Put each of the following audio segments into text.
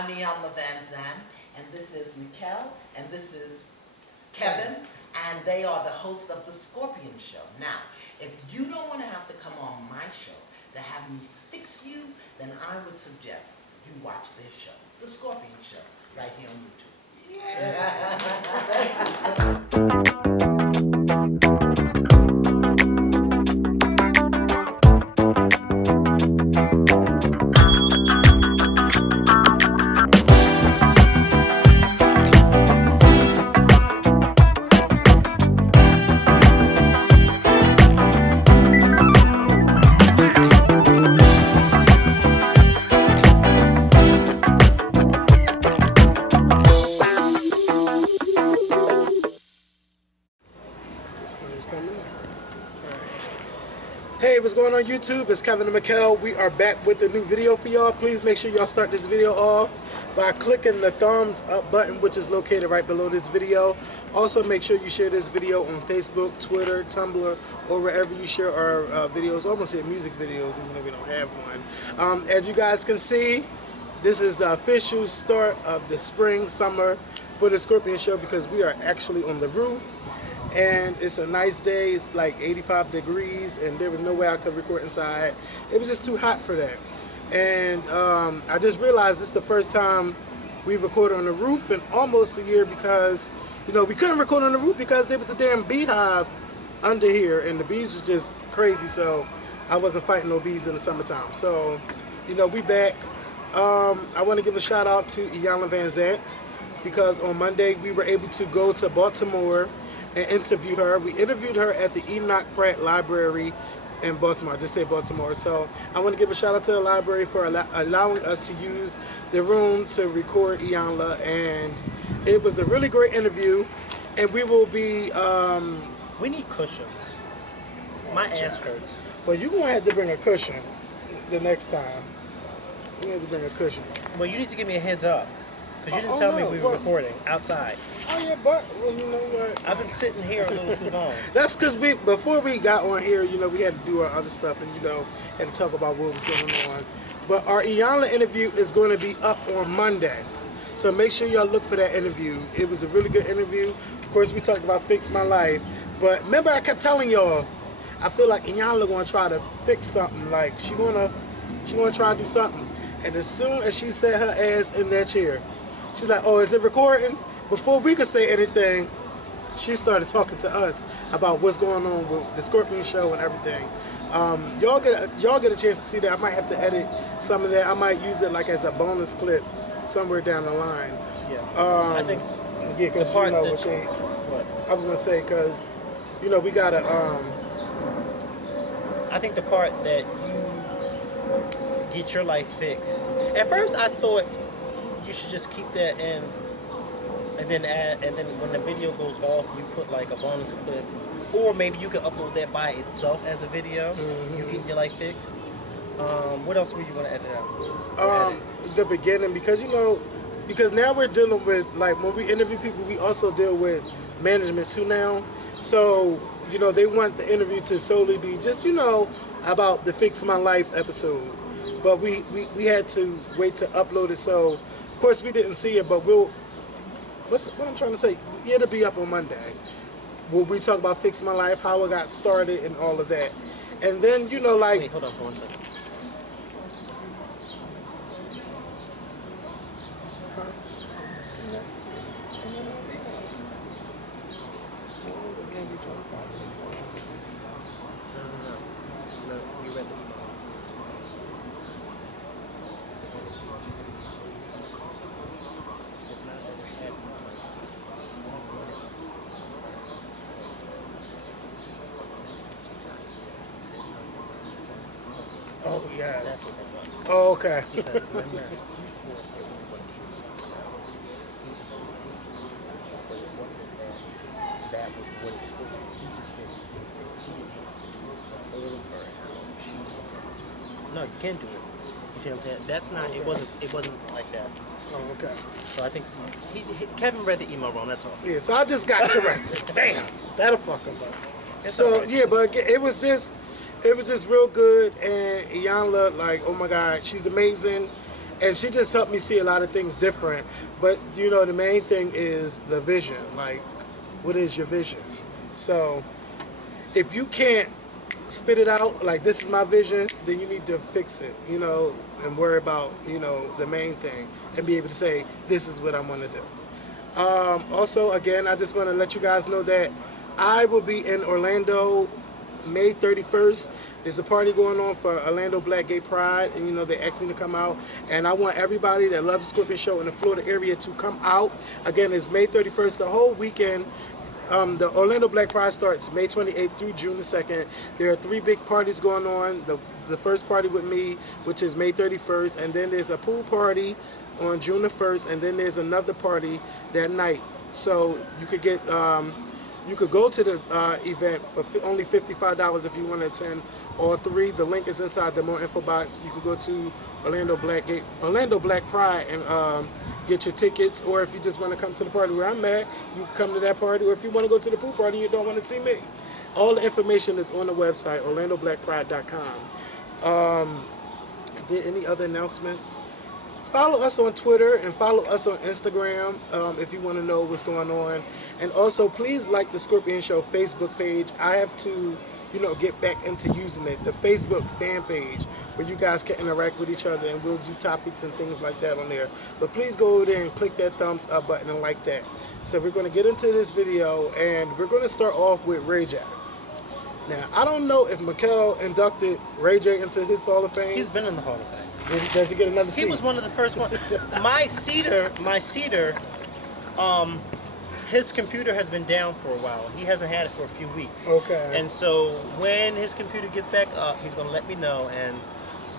I'm Iyanla Vanzant, and this is Mikkel, and this is Kevin, and they are the hosts of The Scorpion Show. Now, if you don't want to have to come on my show to have me fix you, then I would suggest you watch their show, The Scorpion Show, right here on YouTube. Hey, what's going on YouTube? It's Kevin and Mikkel. We are back with a new video for y'all. Please make sure y'all start this video off by clicking the thumbs up button, which is located right below this video. Also, make sure you share this video on Facebook, Twitter, Tumblr, or wherever you share our videos. Almost here music videos, even though we don't have one. As you guys can see, this is the official start of the spring, summer for the Scorpion Show because we are actually on the roof. And it's a nice day. It's like 85 degrees, and there was no way I could record inside. It was just too hot for that. And I just realized this is the first time we've recorded on the roof in almost a year because, you know, we couldn't record on the roof because there was a damn beehive under here, and the bees was just crazy. So I wasn't fighting no bees in the summertime. So, you know, we back. I want to give a shout out to Iyanla Vanzant because on Monday we were able to go to Baltimore and interview her. We interviewed her at the Enoch Pratt Library in Baltimore. I just said Baltimore. So I want to give a shout out to the library for allowing us to use the room to record Iyanla, and it was a really great interview. And we will be. We need cushions. My ass hurts. Well, you're gonna have to bring a cushion the next time. You have to bring a cushion. Well, you need to give me a heads up. Because you didn't tell me we were recording outside. Oh yeah, but well, you know what? I've been sitting here a little too long. That's because before we got on here, you know, we had to do our other stuff and, you know, had to talk about what was going on. But our Iyanla interview is going to be up on Monday. So make sure y'all look for that interview. It was a really good interview. Of course, we talked about Fix My Life. But remember I kept telling y'all, I feel like Iyanla going to try to fix something. Like, she gonna try to do something. And as soon as she sat her ass in that chair, she's like, oh, is it recording? Before we could say anything, she started talking to us about what's going on with the Scorpion Show and everything. Y'all get a chance to see that. I might have to edit some of that. I might use it like as a bonus clip somewhere down the line. Yeah. I think because the part you know that what I was gonna say, because you know we gotta. I think the part that you get your life fixed. At first, I thought you should just keep that in, and then when the video goes off, you put like a bonus clip, or maybe you can upload that by itself as a video. Mm-hmm. You get your life fixed. What else were you gonna edit out? The beginning, because now we're dealing with, like, when we interview people, we also deal with management too now. So you know they want the interview to solely be just about the Fix My Life episode, but we had to wait to upload it. So of course we didn't see it, but what I'm trying to say, it'll be up on Monday. Where we talk about Fix My Life, how it got started, and all of that. And then like. Wait, hold on for 1 second. No, you read the email. It's not that it's happening. Oh yeah. That's what that was. Oh, okay. Because remember, but it wasn't that was what it was supposed to be. He just didn't own her how she's. No, you can do it. You see what I'm saying? That's not. It wasn't like that. Oh, okay. So I think Kevin read the email wrong. That's all. Yeah. So I just got corrected. Damn. That'll fuck him up. It's So all right. yeah, but it was just real good, and Iyanla, like, oh my God, she's amazing. And she just helped me see a lot of things different. But, you know, the main thing is the vision. Like, what is your vision? So, if you can't spit it out, like, this is my vision, then you need to fix it, you know, and worry about, you know, the main thing. And be able to say, this is what I want to do. Also, again, I just want to let you guys know that I will be in Orlando May 31st. There's a party going on for Orlando Black Gay Pride, and you know they asked me to come out, and I want everybody that loves the Scorpion Show in the Florida area to come out. Again, it's May 31st, the whole weekend. The Orlando Black Pride starts May 28th through June the 2nd. There are 3 big parties going on. The first party with me, which is May 31st, and then there's a pool party on June the 1st, and then there's another party that night. So you could get you could go to the event for only $55 if you want to attend all 3. The link is inside the more info box. You could go to Orlando Black Pride and get your tickets, or if you just want to come to the party where I'm at, you can come to that party, or if you want to go to the pool party and you don't want to see me. All the information is on the website, orlandoblackpride.com. Did any other announcements? Follow us on Twitter and follow us on Instagram if you want to know what's going on. And also, please like the Scorpion Show Facebook page. I have to, you know, get back into using it. The Facebook fan page where you guys can interact with each other, and we'll do topics and things like that on there. But please go over there and click that thumbs up button and like that. So we're going to get into this video, and we're going to start off with RayJ. Now, I don't know if Mikel inducted RayJ into his Hall of Fame. He's been in the Hall of Fame. Does he get another seat? He was one of the first ones. My cedar, his computer has been down for a while. He hasn't had it for a few weeks. Okay. And so when his computer gets back up, he's going to let me know.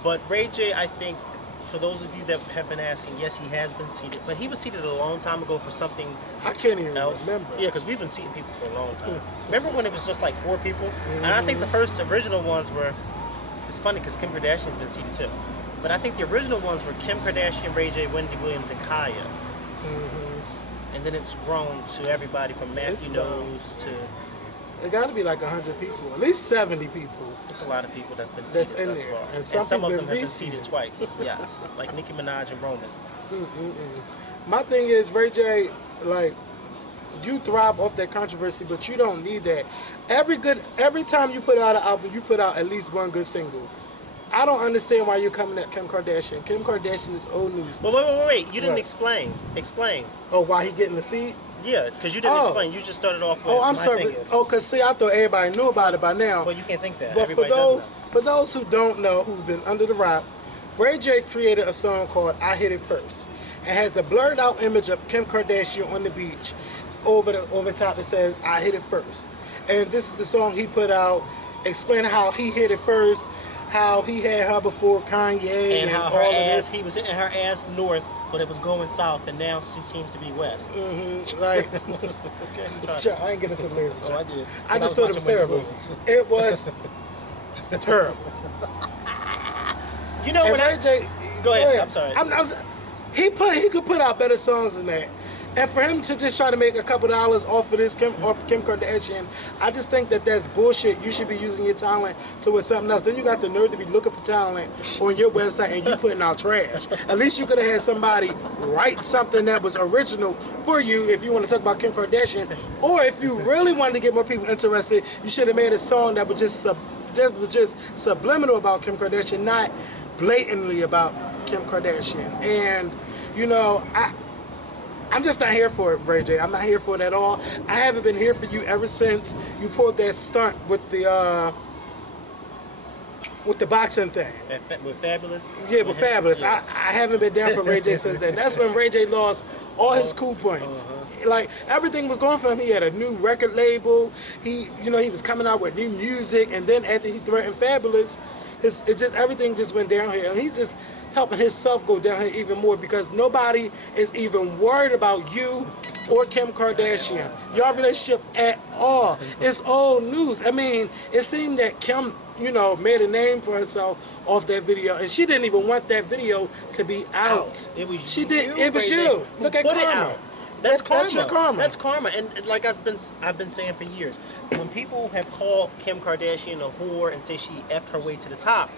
But RayJ, I think, for those of you that have been asking, yes, he has been seated. But he was seated a long time ago for something I can't even else. remember. Yeah, because we've been seating people for a long time. Remember when it was just like 4 people? And I think the first original ones were, it's funny because Kim Kardashian's been seated too. But I think the original ones were Kim Kardashian, RayJ, Wendy Williams, and Kaya. And then it's grown to everybody from Matthew Knowles to... It got to be like 100 people, at least 70 people. It's a lot of people that's been That's seated in thus there. far. And And some some of people them have been reseated. seated twice. Yes, like Nicki Minaj and Roman. My thing is, RayJ, like, you thrive off that controversy, but you don't need that. Every time you put out an album, you put out at least one good single. I don't understand why you're coming at Kim Kardashian. Kim Kardashian is old news. But wait. You didn't Right. explain. Explain. Oh, why he getting the seat? Yeah, because you didn't explain. You just started off with I'm my sorry. thing is. Oh, because see, I thought everybody knew about it by now. Well, you can't think that. But Everybody does know. for those who don't know, who've been under the rock, RayJ created a song called "I Hit It First." It has a blurred out image of Kim Kardashian on the beach. Over top it says "I Hit It First," and this is the song he put out, explaining how he hit it first, how he had her before Kanye, And how her all of ass, this. he was hitting her ass north, but it was going south, and now she seems to be west. Like, Okay, I ain't get into the lyrics. Oh, I did. I just thought it was terrible. It was terrible. You know And when RayJ, Go ahead. I'm sorry. He could put out better songs than that. And for him to just try to make a couple dollars off of Kim Kardashian, I just think that that's bullshit. You should be using your talent towards something else. Then you got the nerve to be looking for talent on your website and you putting out trash. At least you could have had somebody write something that was original for you if you want to talk about Kim Kardashian. Or if you really wanted to get more people interested, you should have made a song that was just subliminal about Kim Kardashian, not blatantly about Kim Kardashian. And, you know, I'm just not here for it, RayJ. I'm not here for it at all. I haven't been here for you ever since you pulled that stunt with the boxing thing. with Fabulous? Yeah, with Fabulous. I haven't been down for RayJ since then. That's when RayJ lost all his cool points. Like, everything was going for him. He had a new record label. He was coming out with new music, and then after he threatened Fabulous, everything just went downhill. And he's just helping himself go down here even more because nobody is even worried about you or Kim Kardashian. Your relationship at all. It's old news. I mean, it seemed that Kim, made a name for herself off that video, and she didn't even want that video to be out. It was she you, did. It was RayJ, you. who Look at put it karma. out. That's karma. That's your karma. That's karma. And like I've been saying for years, when people have called Kim Kardashian a whore and say she effed her way to the top,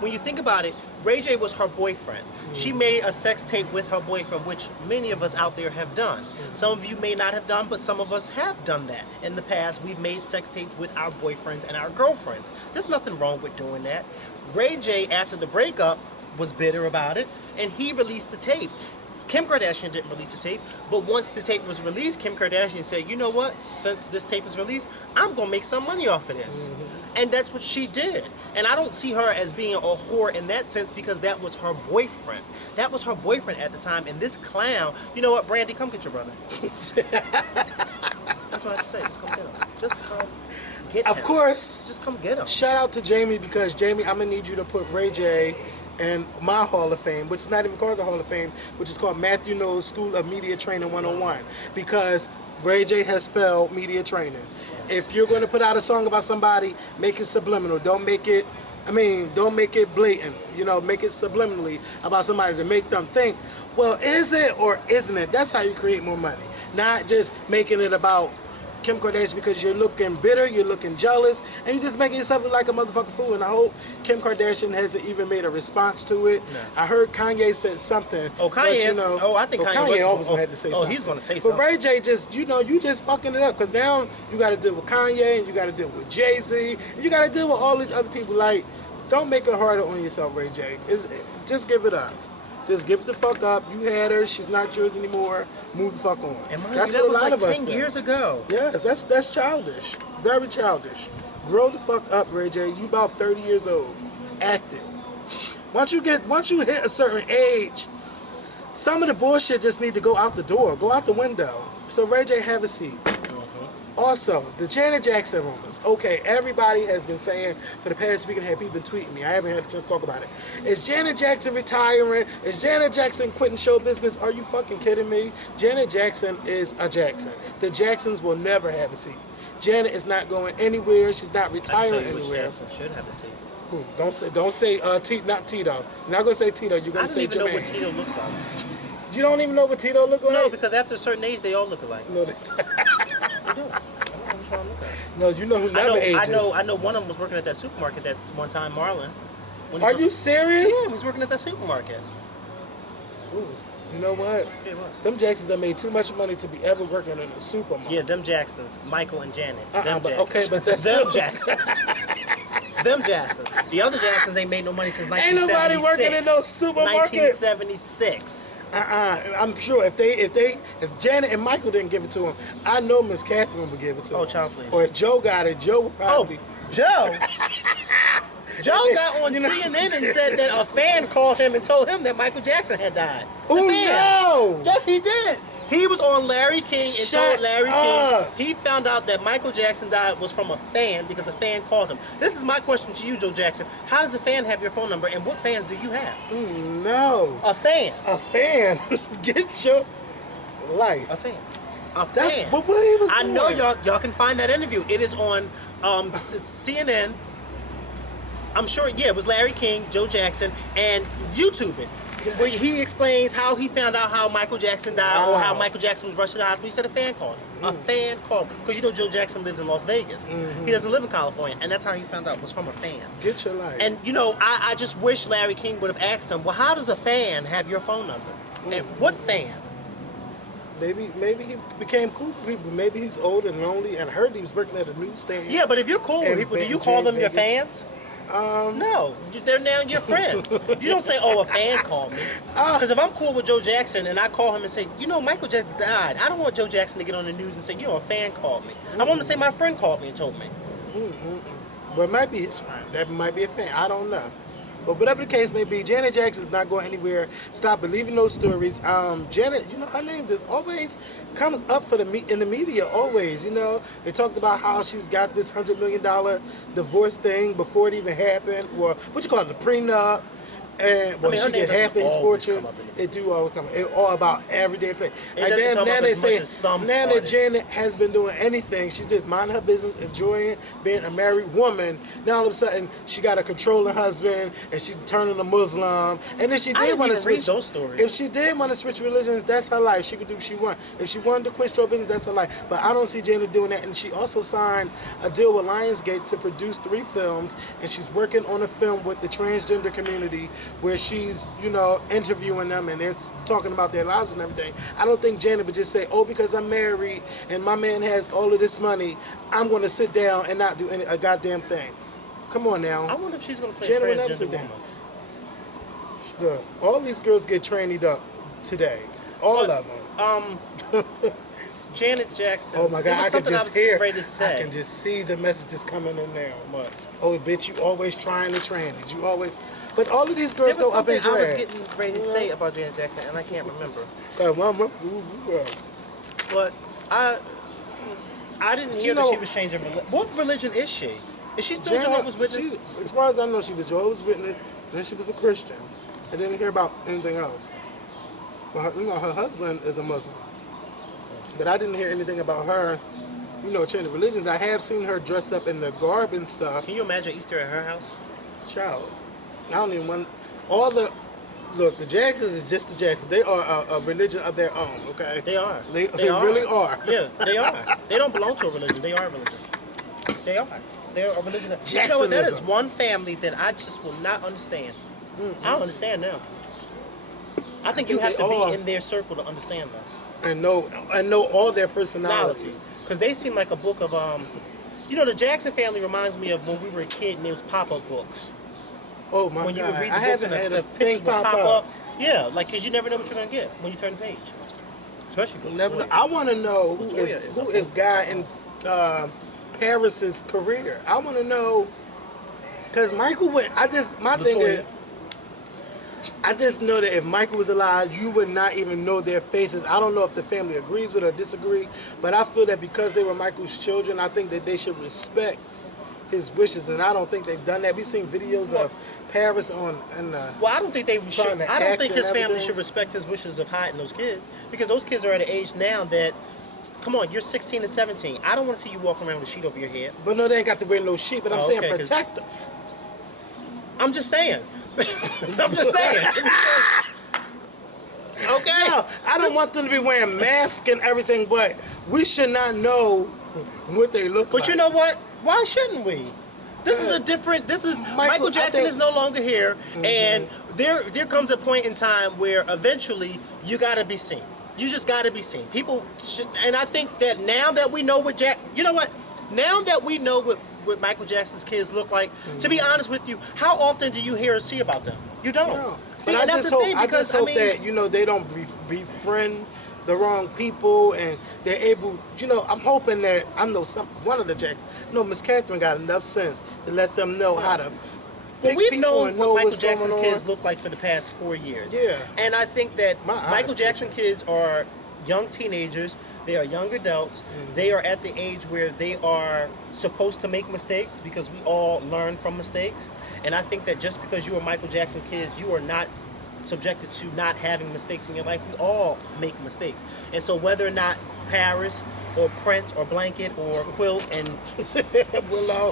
when you think about it, RayJ was her boyfriend. She made a sex tape with her boyfriend, which many of us out there have done. Some of you may not have done, but some of us have done that. In the past, we've made sex tapes with our boyfriends and our girlfriends. There's nothing wrong with doing that. RayJ, after the breakup, was bitter about it, and he released the tape. Kim Kardashian didn't release the tape, but once the tape was released, Kim Kardashian said, you know what, since this tape is released, I'm going to make some money off of this. And that's what she did. And I don't see her as being a whore in that sense because that was her boyfriend. That was her boyfriend at the time. And this clown, you know what, Brandy, come get your brother. That's what I have to say. Just come get him. Just come get him. Of course. Just come get him. Shout out to Jamie, because Jamie, I'm going to need you to put RayJ in my Hall of Fame, which is not even called the Hall of Fame, which is called Matthew Knowles School of Media Training 101, because RayJ has failed media training. If you're going to put out a song about somebody, make it subliminal. Don't make it blatant. You know, make it subliminally about somebody to make them think, well, is it or isn't it? That's how you create more money. Not just making it about Kim Kardashian because you're looking bitter, you're looking jealous, and you're just making yourself look like a motherfucking fool. And I hope Kim Kardashian hasn't even made a response to it. No. I heard Kanye said something. Oh, Kanye I think Kanye also had to say something. Oh, he's going to say something. But RayJ just, you just fucking it up, because now you got to deal with Kanye, and you got to deal with Jay-Z, and you got to deal with all these other people. Like, don't make it harder on yourself, RayJ. Just give it up. Just give it the fuck up. You had her. She's not yours anymore. Move the fuck on. And that's what a lot of us 10 years ago. Yes, that's childish. Very childish. Grow the fuck up, RayJ. You about 30 years old. Act it. Once you hit a certain age, some of the bullshit just need to go out the door. Go out the window. So RayJ, have a seat. Also, the Janet Jackson rumors. Okay, everybody has been saying for the past week and a half, people been tweeting me. I haven't had a chance to talk about it. Is Janet Jackson retiring? Is Janet Jackson quitting show business? Are you fucking kidding me? Janet Jackson is a Jackson. The Jacksons will never have a seat. Janet is not going anywhere. She's not retiring anywhere. Jackson should have a seat. Who? Don't say not Tito. You're not gonna say Tito. You're gonna say Jermaine. I don't even know what Tito looks like. You don't even know what Tito look like? No, because after a certain age, they all look alike. No, they do. I don't know which one I look like. No, you know who never ages. I know one of them was working at that supermarket that one time, Marlon. Are you serious? Yeah, he was working at that supermarket. Ooh, you know what? Yeah, it was. Them Jacksons that made too much money to be ever working in a supermarket. Yeah, them Jacksons, Michael and Janet. Them but, Jacksons. okay, but that's them Jacksons. Them Jacksons. The other Jacksons ain't made no money since 1976. Ain't nobody working in no supermarket. 1976. I'm sure if Janet and Michael didn't give it to him, I know Miss Catherine would give it to him. Oh, child, please. Or if Joe got it, Joe would probably. Oh, Joe. Joe got on CNN and said that a fan called him and told him that Michael Jackson had died. Oh no! Yes, he did. He was on Larry King and told Larry King he found out that Michael Jackson died was from a fan because a fan called him. This is my question to you, Joe Jackson. How does a fan have your phone number, and what fans do you have? No. A fan. A fan. Get your life. A fan. A fan. That's what he was doing. I know y'all can find that interview. It is on CNN. I'm sure, yeah, it was Larry King, Joe Jackson, and YouTube it. Where he explains how he found out how Michael Jackson died or how Michael Jackson was rushed to the hospital. He said a fan called him. A fan called him. Because you know Joe Jackson lives in Las Vegas. He doesn't live in California. And that's how he found out. It was from a fan. Get your life. And, you know, I just wish Larry King would have asked him, well, how does a fan have your phone number? And what fan? Maybe he became cool with people. Maybe he's old and lonely, and heard he was working at a newsstand. Yeah, but if you're cool with people, do you call them your fans? No, they're now your friends. You don't say, oh, a fan called me. Because if I'm cool with Joe Jackson and I call him and say, you know, Michael Jackson died, I don't want Joe Jackson to get on the news and say, you know, a fan called me. I want him to say, my friend called me and told me. Well, it might be his friend. That might be a fan. I don't know. But whatever the case may be, Janet Jackson's not going anywhere. Stop believing those stories. Janet, you know, her name just always comes up in the media, always. You know, they talked about how she's got this $100 million divorce thing before it even happened, or what you call it, the prenup. And well, I mean, her she get name half of his doesn't always fortune. come up in the It do always come. It all about every damn thing. It Like doesn't then, come now up they as much say as some now that artists. Janet has been doing anything, she's just minding her business, enjoying being a married woman. Now all of a sudden she got a controlling husband and she's turning a Muslim. And if she I did didn't want to even read switch, those stories. if she did want to switch religions, that's her life. She could do what she want. If she wanted to quit show business, that's her life. But I don't see Janet doing that. And she also signed a deal with Lionsgate to produce 3 films, and she's working on a film with the transgender community where she's, you know, interviewing them and they're talking about their lives and everything. I don't think Janet would just say, oh, because I'm married and my man has all of this money, I'm going to sit down and not do a goddamn thing. Come on now. I wonder if she's going to play Janet a would never transgender sit down. woman. Look, all these girls get trained up today. All But, of them. Janet Jackson. Oh my There God, was I can something just was hear. ready to say. I can just see the messages coming in now. What? Oh, bitch, you always trying to train us. You always. But all of these girls There was go up in something I was drag. getting ready to say about Janet Jackson, and I can't remember. Well, But I didn't hear You that know- she was changing religion. What religion is she? Is she still Janet, Jehovah's Witness? As far as I know, she was Jehovah's Witness. Then she was a Christian. I didn't hear about anything else. But her, you know, her husband is a Muslim. But I didn't hear anything about her, you know, changing religions. I have seen her dressed up in the garb and stuff. Can you imagine Easter at her house? Child, I don't even want all the. Look, the Jacksons is just the Jacksons. They are a religion of their own. Okay. They are. They really are. Yeah, they are. They don't belong to a religion. They are a religion. They are. They're a religion. You know what? That is Jacksonism. one family that I just will not understand. I don't understand now. I think you have they to are. be in their circle to understand them. And know all their personalities. Because they seem like a book of you know, the Jackson family reminds me of when we were a kid and there was pop-up books. Oh my When you God! would read the I books haven't and had the a thing pictures would pop up. Yeah, like because you never know what you're gonna get when you turn the page. Especially with Never know. Latoya. I want to know who Latoya is Guy in Paris's career. I want to know because Michael went. My thing Latoya. is, I just know that if Michael was alive, you would not even know their faces. I don't know if the family agrees with or disagree, but I feel that because they were Michael's children, I think that they should respect his wishes, and I don't think they've done that. We've seen videos of Paris on and. Well, I don't think they should. Trying to I don't act think and his family everything. should respect his wishes of hiding those kids because those kids are at an age now that, come on, you're 16 and 17. I don't want to see you walking around with a sheet over your head. But no, they ain't got to wear no sheet. But I'm Oh, saying okay, 'cause- protect them. I'm just saying. I'm just saying. Okay. No, I don't want them to be wearing masks and everything, but we should not know what they look like. But you know what? Why shouldn't we? This is a different. This is Michael I Jackson think- is no longer here, and there comes a point in time where eventually you got to be seen. You just got to be seen. People should, and I think that now that we know what you know what? Now that we know what Michael Jackson's kids look like, to be honest with you, how often do you hear or see about them? You don't. No. See, But and I that's just the hope, thing I because just hope I mean, that they don't befriend the wrong people and they're able. I'm hoping that one of the Jacksons. Miss Catherine got enough sense to let them know how to. Well, pick we've people known and what know Michael what's going Jackson's on. kids look like for the past 4 years. Yeah. And I think that My eyes Michael Jackson kids are young teenagers. They are young adults. They are at the age where they are supposed to make mistakes because we all learn from mistakes. And I think that just because you are Michael Jackson kids, you are not subjected to not having mistakes in your life. We all make mistakes. And so whether or not Paris or Prince or Blanket or Quilt and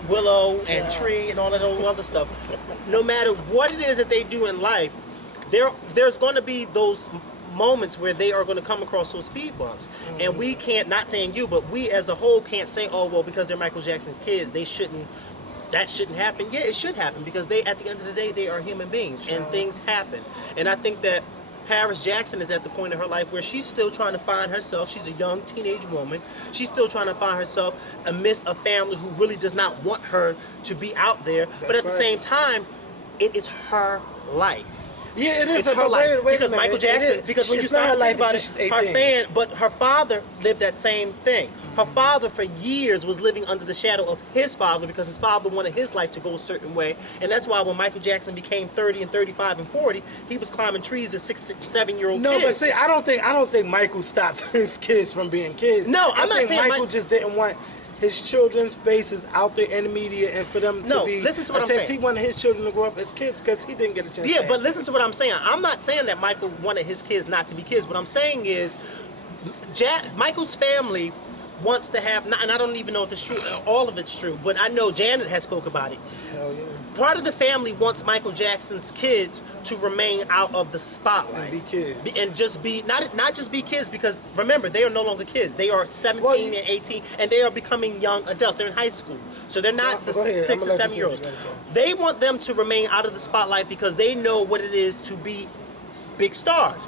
Willow and Tree and all of those other stuff, no matter what it is that they do in life, there's going to be those moments where they are going to come across those speed bumps. And we can't, not saying you, but we as a whole can't say, oh, well, because they're Michael Jackson's kids, that shouldn't happen. Yeah, it should happen because at the end of the day, they are human beings and things happen. And I think that Paris Jackson is at the point in her life where she's still trying to find herself. She's a young teenage woman. She's still trying to find herself amidst a family who really does not want her to be out there. But at the same time, it is her life. Yeah, it is. It's her But life. wait Because a minute, Michael Jackson, because when you it's not start her to life think about until it, she's 18. but her father lived that same thing. Her father for years was living under the shadow of his father because his father wanted his life to go a certain way. And that's why when Michael Jackson became 30 and 35 and 40, he was climbing trees as 6, 7-year-old No, kids. but see, I don't think Michael stopped his kids from being kids. No, I'm not I think saying Michael just didn't want his children's faces out there in the media and for them to be listen to what I'm attacked. saying. He wanted his children to grow up as kids because he didn't get a chance. Yeah, to but listen to what I'm saying. I'm not saying that Michael wanted his kids not to be kids. What I'm saying is Michael's family wants to have, and I don't even know if it's true, all of it's true, but I know Janet has spoke about it. Hell yeah. Part of the family wants Michael Jackson's kids to remain out of the spotlight. And be kids. And just be, not just be kids, because remember, they are no longer kids. They are 17 Well, and 18, and they are becoming young adults. They're in high school. So they're not the Go ahead. 6 I'ma and let you 7 year say olds. what you gotta They want them to remain out of the spotlight because they know what it is to be big stars.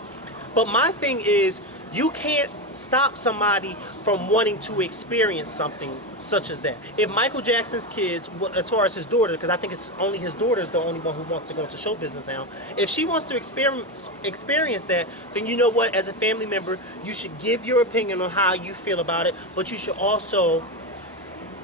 But my thing is, you can't stop somebody from wanting to experience something such as that. If Michael Jackson's kids, as far as his daughter, because I think it's only his daughter is the only one who wants to go into show business now. If she wants to experience that, then you know what? As a family member, you should give your opinion on how you feel about it, but you should also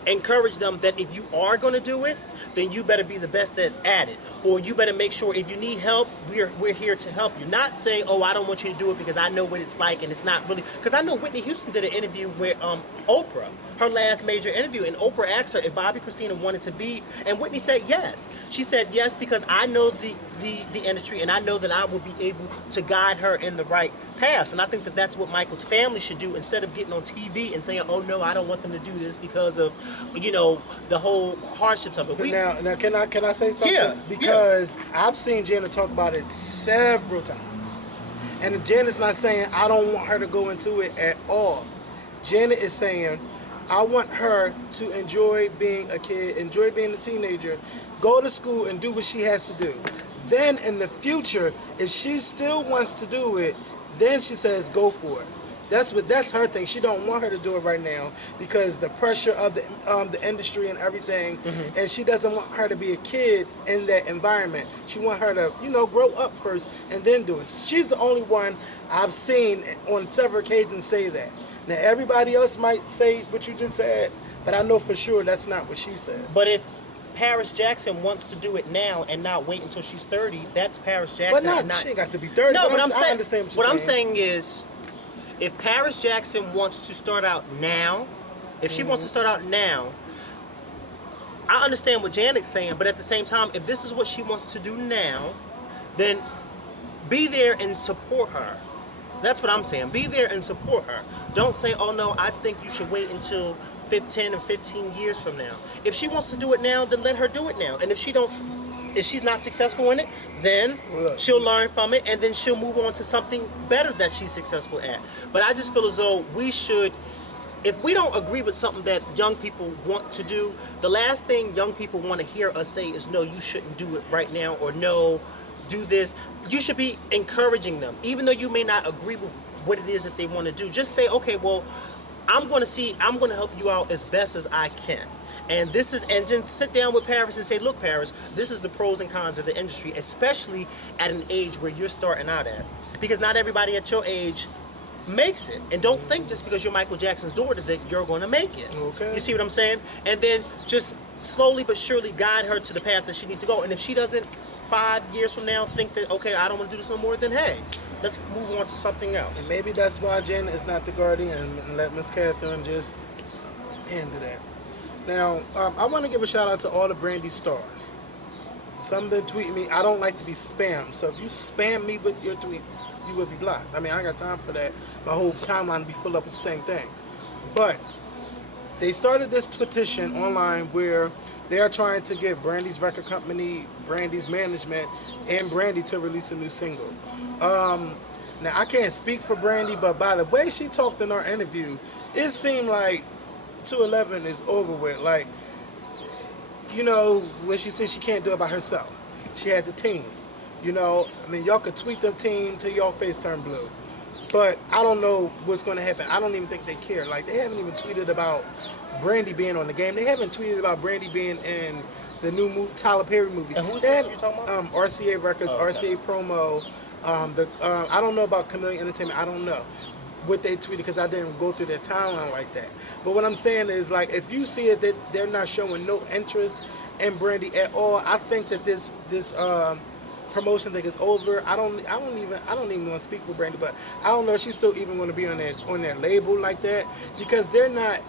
encourage them that if you are going to do it, then you better be the best at it, or you better make sure if you need help, we're here to help you. Not say, oh, I don't want you to do it because I know what it's like and it's not really. Because I know Whitney Houston did an interview with Oprah, her last major interview, and Oprah asked her if Bobby Christina wanted to be, and Whitney said yes. She said yes because I know the industry and I know that I will be able to guide her in the right paths. And I think that that's what Michael's family should do instead of getting on TV and saying, oh no, I don't want them to do this because of, the whole hardships of it. Now, can I say something? Yeah, because I've seen Janet talk about it several times, and Janet's not saying I don't want her to go into it at all. Janet is saying I want her to enjoy being a kid, enjoy being a teenager, go to school and do what she has to do. Then in the future, if she still wants to do it, then she says go for it. That's her thing. She don't want her to do it right now because the pressure of the industry and everything, and she doesn't want her to be a kid in that environment. She want her to, grow up first and then do it. She's the only one I've seen on several occasions say that. Now everybody else might say what you just said, but I know for sure that's not what she said. But if Paris Jackson wants to do it now and not wait until she's 30, that's Paris Jackson. But she ain't got to be 30. No, but I understand what you're saying. What I'm saying is, if Paris Jackson wants to start out now, if she wants to start out now, I understand what Janet's saying, but at the same time, if this is what she wants to do now, then be there and support her. That's what I'm saying. Be there and support her. Don't say, oh no, I think you should wait until 10 and 15 years from now. If she wants to do it now, then let her do it now. And if she's not successful in it, then she'll learn from it and then she'll move on to something better that she's successful at. But I just feel as though we should, if we don't agree with something that young people want to do, the last thing young people want to hear us say is, no, you shouldn't do it right now, or no, do this. You should be encouraging them. Even though you may not agree with what it is that they want to do, just say, okay, well, I'm going to help you out as best as I can. And then sit down with Paris and say, look, Paris, this is the pros and cons of the industry, especially at an age where you're starting out at. Because not everybody at your age makes it. And don't think just because you're Michael Jackson's daughter that you're going to make it. Okay. You see what I'm saying? And then just slowly but surely guide her to the path that she needs to go. And if she doesn't 5 years from now think that, okay, I don't want to do this no more, then hey, let's move on to something else. And maybe that's why Janet is not the guardian and let Miss Catherine just handle that. Now, I want to give a shout out to all the Brandy stars. Some been tweeting me. I don't like to be spammed, so if you spam me with your tweets, you will be blocked. I mean, I got time for that. My whole timeline will be full up with the same thing. But they started this petition online where they are trying to get Brandy's record company, Brandy's management, and Brandy to release a new single. Now, I can't speak for Brandy, but by the way she talked in our interview, it seemed like 211 is over with. Like, when she said she can't do it by herself. She has a team. I mean, y'all could tweet the team till y'all face turn blue. But I don't know what's going to happen. I don't even think they care. Like, they haven't even tweeted about Brandy being on the game. They haven't tweeted about Brandy being in the new Tyler Perry movie. And who's this you talking about? RCA Records, oh, okay. RCA Promo. I don't know about Chameleon Entertainment. I don't know what they tweeted because I didn't go through their timeline like that. But what I'm saying is, like, if you see it that they're not showing no interest in Brandy at all, I think that this promotion thing is over. I don't even want to speak for Brandy, but I don't know if she's still even going to be on their label like that because they're not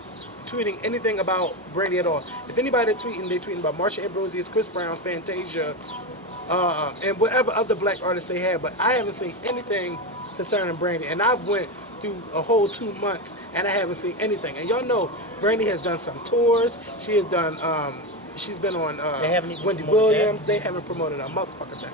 tweeting anything about Brandy at all. If anybody tweeting, they tweeting about Marsha Ambrosius, Chris Brown, Fantasia, and whatever other black artists they have. But I haven't seen anything concerning Brandy, and I went through a whole 2 months and I haven't seen anything. And y'all know Brandy has done some tours. She has done. She's been on Wendy Williams. They haven't promoted a motherfucking thing.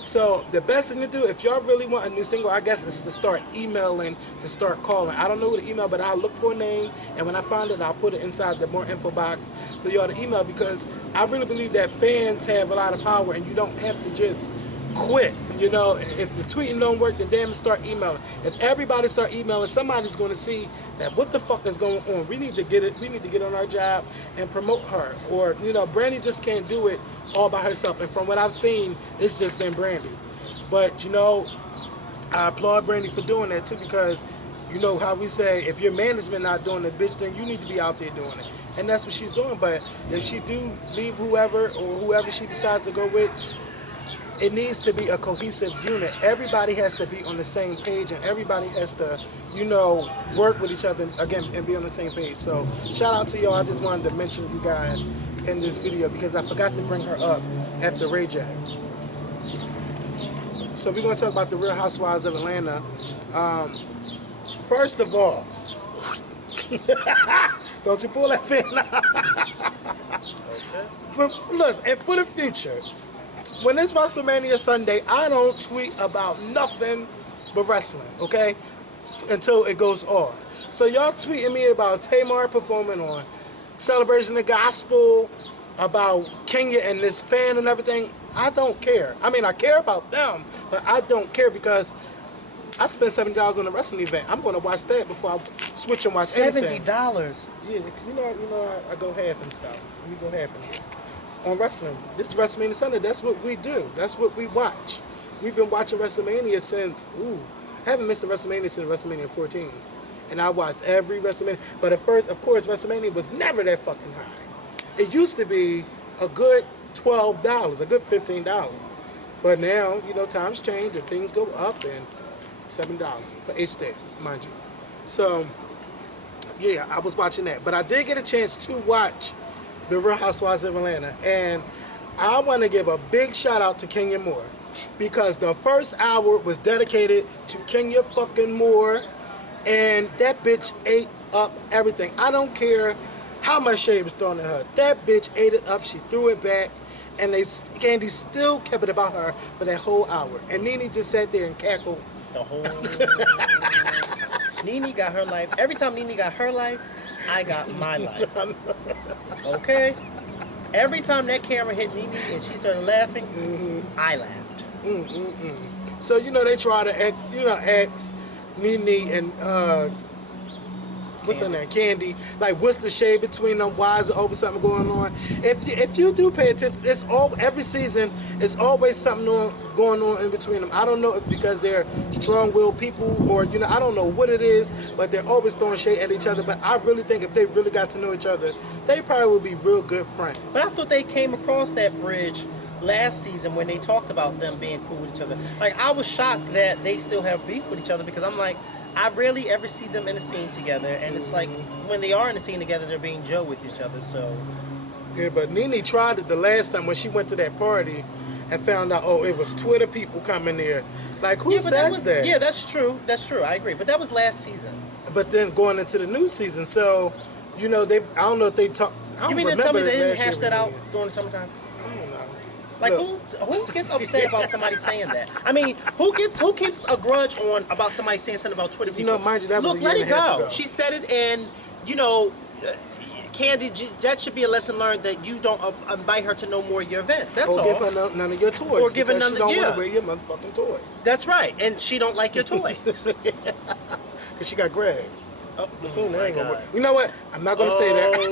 So the best thing to do, if y'all really want a new single, I guess, is to start emailing and start calling. I don't know who to email, but I'll look for a name, and when I find it, I'll put it inside the more info box for y'all to email, because I really believe that fans have a lot of power, and you don't have to just quit. You know, if the tweeting don't work, then damn it, start emailing. If everybody start emailing, somebody's going to see that what the fuck is going on. We need to get it. We need to get on our job and promote her. Or, you know, Brandy just can't do it all by herself. And from what I've seen, it's just been Brandy. But, you know, I applaud Brandy for doing that too, because you know how we say, if your management not doing it, bitch, then you need to be out there doing it. And that's what she's doing. But if she do leave whoever or whoever she decides to go with, it needs to be a cohesive unit. Everybody has to be on the same page, and everybody has to, you know, work with each other again and be on the same page. So shout out to y'all. I just wanted to mention you guys in this video because I forgot to bring her up after RayJ. So we're going to talk about the Real Housewives of Atlanta. First of all, don't you pull that fan out. But listen, and for the future, when it's WrestleMania Sunday, I don't tweet about nothing but wrestling, okay? Until it goes off. So y'all tweeting me about Tamar performing on Celebration of Gospel, about Kenya and this fan and everything. I don't care. I mean, I care about them, but I don't care because I spent $70 on a wrestling event. I'm going to watch that before I switch and watch anything. $70? Yeah, you know, I go half and stuff. Let me go half and stuff. On wrestling. This is WrestleMania Sunday. That's what we do. That's what we watch. We've been watching WrestleMania since, I haven't missed a WrestleMania since WrestleMania 14. And I watch every WrestleMania. But at first, of course, WrestleMania was never that fucking high. It used to be a good $12, a good $15. But now, you know, times change and things go up, and $7 for each day, mind you. So, yeah, I was watching that. But I did get a chance to watch The Real Housewives of Atlanta, and I want to give a big shout out to Kenya Moore, because the first hour was dedicated to Kenya fucking Moore, and that bitch ate up everything. I don't care how much shade was thrown at her. That bitch ate it up. She threw it back, and Candy still kept it about her for that whole hour. And Nene just sat there and cackled. The whole Nene got her life. Every time Nene got her life, I got my life. Okay? Every time that camera hit Nene and she started laughing, I laughed. So, you know, they try to ask Nene and what's her name, Candy, like, what's the shade between them? Why is it over something going on? If you do pay attention, every season it's always something going on in between them. I don't know if because they're strong-willed people, or, you know, I don't know what it is, but they're always throwing shade at each other. But I really think if they really got to know each other, they probably would be real good friends. But I thought they came across that bridge last season when they talked about them being cool with each other. Like, I was shocked that they still have beef with each other, because I'm like, I rarely ever see them in a scene together, and it's like when they are in a scene together, they're being Joe with each other. So yeah, but Nene tried it the last time when she went to that party and found out, it was Twitter people coming there. Like, who says that? Yeah, that's true. That's true. I agree. But that was last season. But then going into the new season, so, you know, I don't know if they talk. You mean to tell me they didn't hash that out during the summertime? I don't know. Like, who gets upset about somebody saying that? I mean, who keeps a grudge about somebody saying something about Twitter people? You know, mind you, that was a year let and it a half go. ago. She said it, and, you know, Candy, that should be a lesson learned, that you don't invite her to no more of your events. That's all. Or give her none of your toys. Or give her none of your toys. She don't want to wear your motherfucking toys. That's right. And she don't like your toys. Because she got Greg. Soon they ain't gonna work. God. You know what? I'm not going to say that. Oh,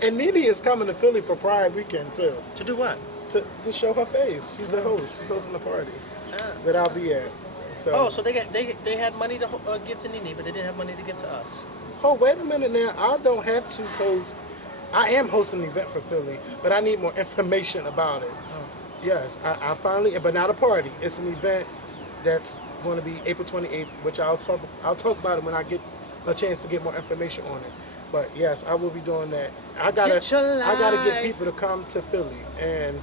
my. And Nene is coming to Philly for Pride weekend, too. To do what? To show her face. She's a host. She's hosting a party that I'll be at. So. So they had money to give to Nene, but they didn't have money to give to us. Oh, wait a minute now. I don't have to host. I am hosting an event for Philly, but I need more information about it. Oh. Yes, I finally, but not a party. It's an event that's going to be April 28th, which I'll talk about it when I get a chance to get more information on it. But yes, I will be doing that. I gotta get people to come to Philly, and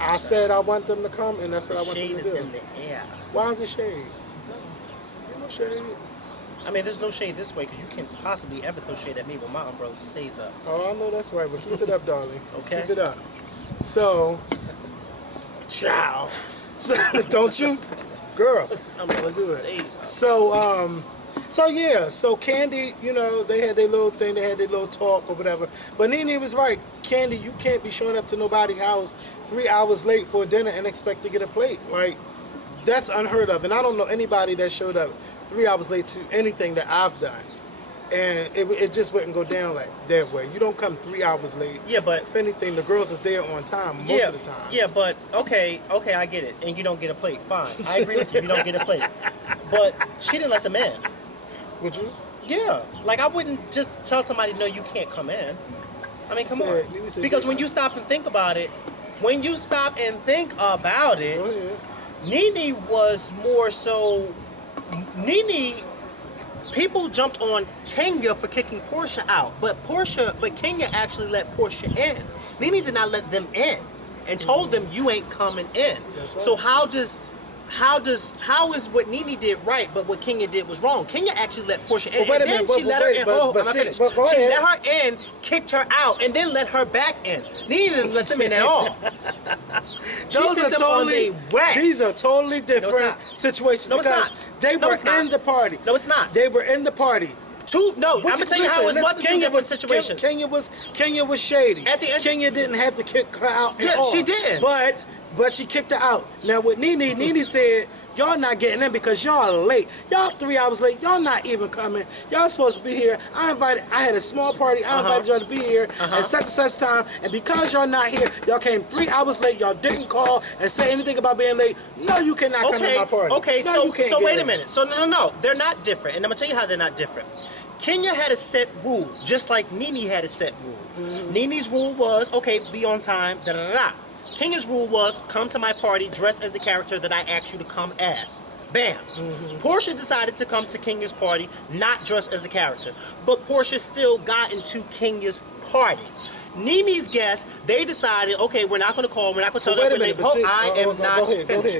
I said I want them to come, and that's what I want them to do. Shade is in the air. Why is it shade? Ain't no shade. I mean, there's no shade this way because you can't possibly ever throw shade at me when my umbrella stays up. Oh, I know that's right, but keep it up, darling. Okay. Keep it up. So, ciao. So, don't you, girl? Umbrella do it. stays up. So yeah. So Candy, you know, they had their little thing, they had their little talk or whatever. But Nene was right. Candy, you can't be showing up to nobody's house 3 hours late for dinner and expect to get a plate. Like, that's unheard of. And I don't know anybody that showed up 3 hours late to anything that I've done. And it just wouldn't go down like that way. You don't come 3 hours late. Yeah, but if anything, the girls is there on time most of the time. Yeah, but okay, I get it. And you don't get a plate. Fine. I agree with you. You don't get a plate. But she didn't let them in. Would you? Yeah. Like, I wouldn't just tell somebody, no, you can't come in. I mean, come on. Because when you stop and think about it, Nene was more so... People jumped on Kenya for kicking Portia out, but Kenya actually let Portia in. Nene did not let them in, and told them you ain't coming in. That's right. So how is what Nene did right, but what Kenya did was wrong? Kenya actually let Portia in, But wait a and then minute, she let her in. She ahead. let her in, kicked her out, and then let her back in. Nene didn't let them in at all. These are totally different situations. No, it's because not. They were in the party. No, it's not. They were in the party. I'm gonna tell you how it was two different situations. Kenya was shady. At the end, Kenya didn't have to kick her out at all. Yeah, she didn't. But she kicked her out. Now with Nene said, y'all not getting in because y'all are late. Y'all 3 hours late. Y'all not even coming. Y'all supposed to be here. I had a small party. I invited y'all to be here at such and such time. And because y'all not here, y'all came 3 hours late. Y'all didn't call and say anything about being late. No, you cannot come to my party. Okay, no, so wait a minute. So no. They're not different. And I'm going to tell you how they're not different. Kenya had a set rule, just like Nene had a set rule. Nene's rule was, okay, be on time, da-da-da-da. Kenya's rule was, come to my party dressed as the character that I asked you to come as. Bam. Portia decided to come to Kenya's party not dressed as a character, but Portia still got into Kenya's party. Nene's guests, they decided, okay, we're not going to call, we're not going to tell them we're late.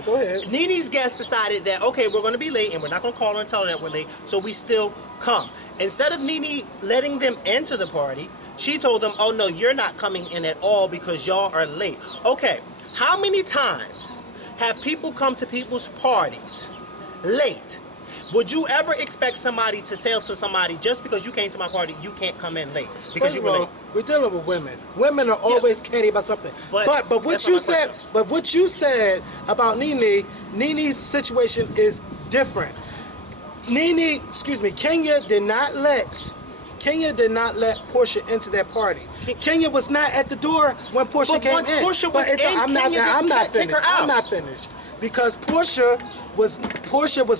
Go ahead. Nene's guests decided that, okay, we're going to be late, and we're not going to call and tell them that we're late, so we still come. Instead of Nene letting them into the party, she told them, oh no, you're not coming in at all because y'all are late. Okay, how many times have people come to people's parties late? Would you ever expect somebody to say to somebody, just because you came to my party, you can't come in late because you were late? We're dealing with women. Women are always catty about something. But what you said about Nene's situation is different. Kenya did not let Portia into that party. Kenya was not at the door when Portia came in. Once Portia was in, I'm not finished. Because Portia was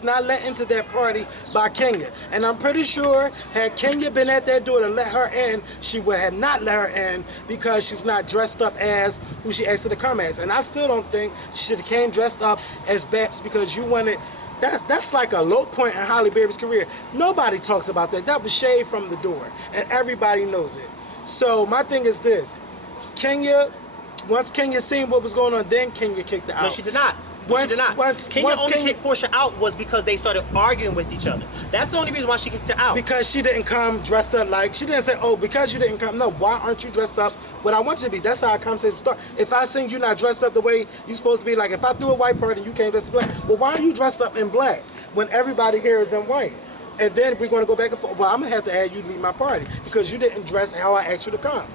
not let into that party by Kenya. And I'm pretty sure had Kenya been at that door to let her in, she would have not let her in because she's not dressed up as who she asked her to come as. And I still don't think she should have came dressed up as Babs because you wanted... That's like a low point in Holly Berry's career. Nobody talks about that. That was shade from the door, and everybody knows it. So my thing is this: once Kenya seen what was going on, then Kenya kicked her out. No, she did not. Kenya kicked Portia out was because they started arguing with each other. That's the only reason why she kicked her out. Because she didn't come dressed up like, she didn't say, oh, because you didn't come. No, why aren't you dressed up what I want you to be? That's how a conversation starts. If I seen you not dressed up the way you're supposed to be, like if I threw a white party and you came dressed in black, well, why are you dressed up in black when everybody here is in white? And then we're going to go back and forth. Well, I'm going to have to add you to leave my party because you didn't dress how I asked you to come.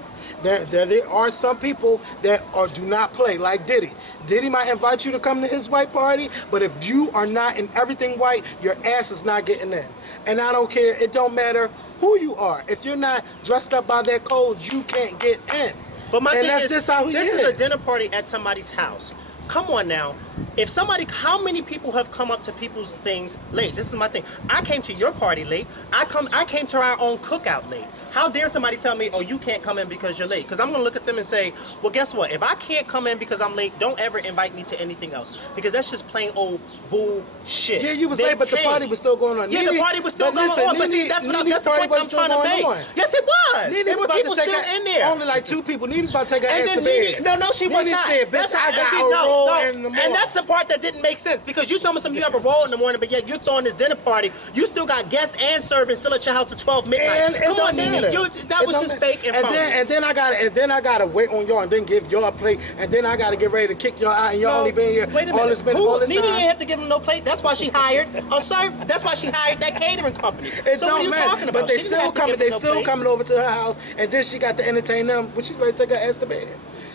There are some people that do not play, like Diddy. Diddy might invite you to come to his white party, but if you are not in everything white, your ass is not getting in. And I don't care, it don't matter who you are. If you're not dressed up by that code, you can't get in. But my thing is, this is a dinner party at somebody's house. Come on now. If somebody, how many people have come up to people's things late? This is my thing. I came to your party late. I came to our own cookout late. How dare somebody tell me, oh, you can't come in because you're late? Because I'm going to look at them and say, well, guess what? If I can't come in because I'm late, don't ever invite me to anything else. Because that's just plain old bullshit. Yeah, you was late, but the party was still going on. Yeah, the party was still going on. But see, that's the point I'm trying to make. Yes, it was. There were people still in there. Only like 2 people. Nene's about to take her ass to bed. No, she was not. Said, bitch, I got a roll in the morning. And that's the part that didn't make sense. Because you told me you have a roll in the morning, but yet you're throwing this dinner party. You still got guests and servants still at your house at 12 midnight. Come on, Nene. That was just fake and phony. And then I gotta wait on y'all and then give y'all a plate, and then I gotta get ready to kick y'all out, and y'all only been here all this time. Nene didn't have to give him no plate. That's why she hired a servant. That's why she hired that catering company. So what are you talking about? But they still coming. They still coming over to her house, and then she got to entertain them. But she's ready to take her ass to bed.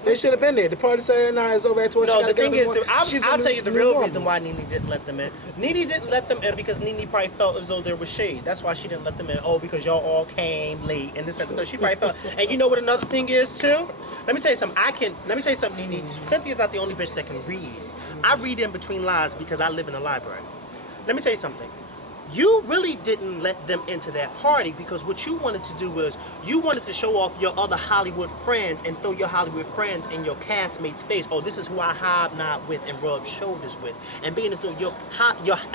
They should have been there. The party Saturday night is over at 12. No, the thing is, I'll tell you the real reason why Nene didn't let them in. Nene didn't let them in because Nene probably felt as though there was shade. That's why she didn't let them in. Oh, because y'all all came late and this and that. She probably felt. And you know what another thing is too? Let me tell you something. Let me tell you something, Nene. Cynthia's not the only bitch that can read. I read in between lines because I live in a library. Let me tell you something. You really didn't let them into that party because what you wanted to do was you wanted to show off your other Hollywood friends and throw your Hollywood friends in your castmates' face. Oh, this is who I hobnob with and rub shoulders with. And being as though your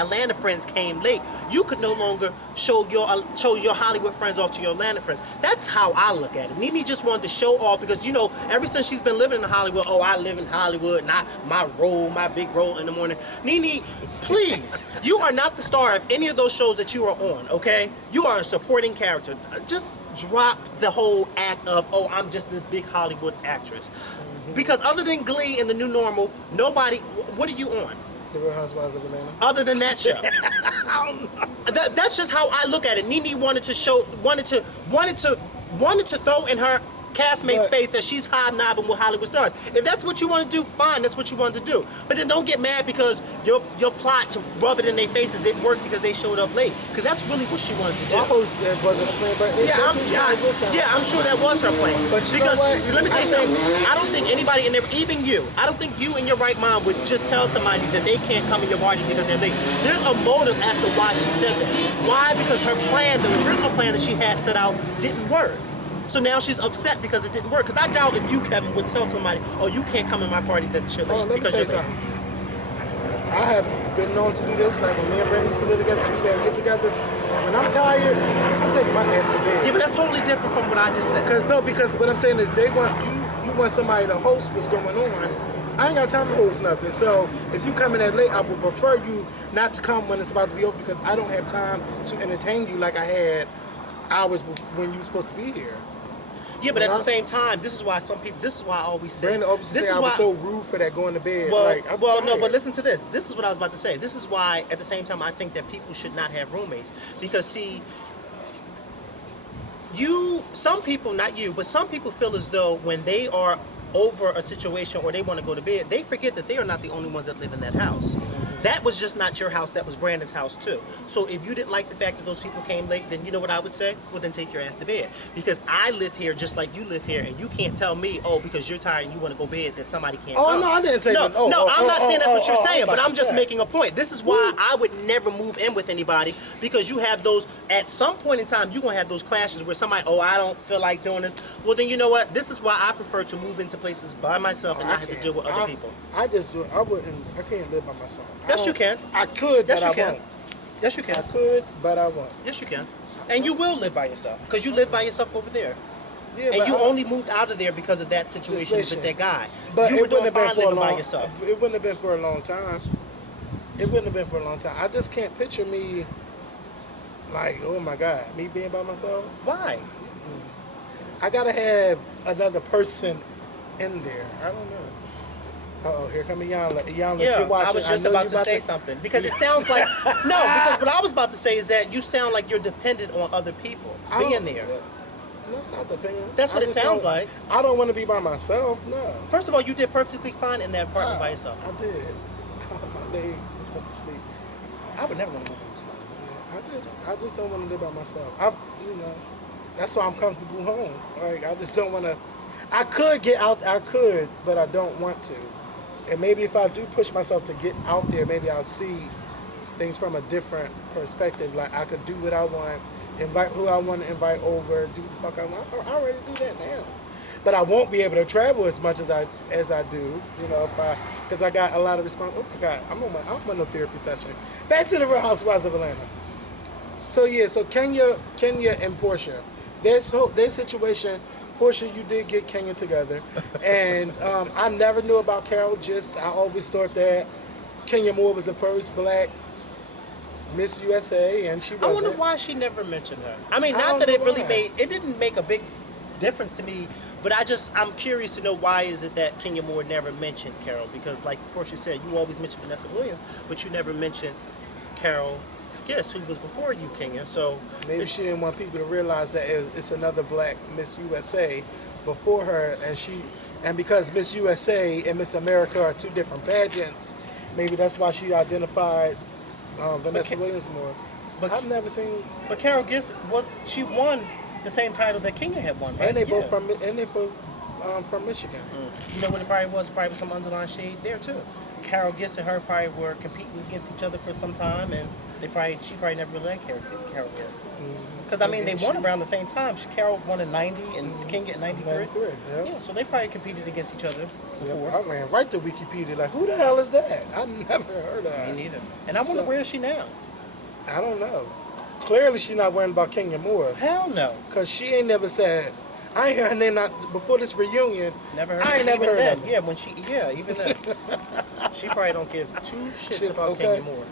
Atlanta friends came late, you could no longer show your Hollywood friends off to your Atlanta friends. That's how I look at it. Nene just wanted to show off because, you know, ever since she's been living in Hollywood, oh, I live in Hollywood, not my big role in the morning. Nene, please, you are not the star of any of those shows that you are on, okay? You are a supporting character. Just drop the whole act of, oh, I'm just this big Hollywood actress. Because other than Glee and The New Normal, nobody, what are you on? The Real Housewives of Atlanta. Other than that show. That's just how I look at it. Nene wanted to throw in her castmate's face that she's hobnobbing with Hollywood stars. If that's what you want to do, fine, that's what you want to do. But then don't get mad because your plot to rub it in their faces didn't work because they showed up late. Because that's really what she wanted to do. Wasn't a plan, but I'm sure that was her plan. But because let me say something. I don't think anybody in there, even you, I don't think you in your right mind would just tell somebody that they can't come in your party because they're late. There's a motive as to why she said that. Why? Because her plan, the original plan that she had set out, didn't work. So now she's upset because it didn't work. Because I doubt if you, Kevin, would tell somebody, oh, you can't come in my party that you're late because you're late. I have been known to do this, like when me and Brandy used to live together and we have get-togethers. When I'm tired, I'm taking my ass to bed. Yeah, but that's totally different from what I just said. Because what I'm saying is they want you want somebody to host what's going on. I ain't got time to host nothing. So if you come in that late, I would prefer you not to come when it's about to be over because I don't have time to entertain you like I had hours when you were supposed to be here. Yeah, but at the same time, this is why I always say. Brandon always say I was so rude for that going to bed. Well, no, but listen to this. This is what I was about to say. This is why, at the same time, I think that people should not have roommates. Because, see, some people, not you, but some people feel as though when they are over a situation or they want to go to bed, they forget that they are not the only ones that live in that house. That was just not your house, that was Brandon's house too. So if you didn't like the fact that those people came late, then you know what I would say? Well, then take your ass to bed. Because I live here just like you live here, and you can't tell me, oh, because you're tired and you want to go to bed, that somebody can't come. No, I didn't say that. I'm not saying that's what you're saying, but I'm just making a point. This is why I would never move in with anybody, because you have those, at some point in time, you're going to have those clashes where somebody, oh, I don't feel like doing this. Well, then you know what? This is why I prefer to move into places by myself and not have to deal with other people. I can't live by myself. Yes, you can. I could, but I won't. Yes, you can. I could, but I won't. Yes, you can. And you will live by yourself, because you live by yourself over there. Yeah, and you only moved out of there because of that situation with that guy. But you it wouldn't have been for a long by yourself. It wouldn't have been for a long time. It wouldn't have been for a long time. I just can't picture me like, oh my God, me being by myself. Why? I gotta have another person in there. I don't know. Uh-oh, here come Iyanla. Iyanla, yeah, if you're watching, I was just about to say something. Because it sounds like... No, because what I was about to say is that you sound like you're dependent on other people being there. No, not dependent. That's what it sounds like. I don't want to be by myself, no. First of all, you did perfectly fine in that apartment by yourself. I did. My leg just went to sleep. I would never want to move in. I just don't want to live by myself. That's why I'm comfortable home. Like, I just don't want to... I could get out, but I don't want to. And maybe if I do push myself to get out there, maybe I'll see things from a different perspective. Like I could do what I want, invite who I want to invite over, do the fuck I want. I already do that now. But I won't be able to travel as much as I do, you know, because I got a lot of responsibility. Oh my God, I'm on a therapy session. Back to the Real Housewives of Atlanta. So yeah, so Kenya and Portia, their situation. Portia, you did get Kenya together, and I never knew about Carol. I always thought that Kenya Moore was the first black Miss USA, and she wasn't. I wonder why she never mentioned her. I mean, I not don't that know it really why. it didn't make a big difference to me, but I'm curious to know why is it that Kenya Moore never mentioned Carol? Because like Portia said, you always mention Vanessa Williams, but you never mentioned Carol Giss, who was before you, Kenya. So Maybe she didn't want people to realize that it's another black Miss USA before her, and because Miss USA and Miss America are two different pageants, maybe that's why she identified Vanessa Williams more. but I've never seen, but Carol Giss she won the same title that Kenya had won, right? and they both Yeah. from Michigan. You know what it probably was? Probably some underlying shade there too. Carol Giss and her probably were competing against each other for some time, and she probably never really liked Carol Giss. Because I mean, they won around the same time. Carol won in '90 and Kenya in '93. 93, yeah. Yeah, so they probably competed against each other before. I ran right to Wikipedia, like, who the hell is that? I never heard of her. Me neither. And I wonder where is she now? I don't know. Clearly, she's not worrying about Kenya Moore, Hell no. because she ain't never said, I ain't heard her name before this reunion. Never heard. I ain't never even heard then. of her. Yeah, even then. She probably don't give two shits Shit, about okay. Kenya Moore.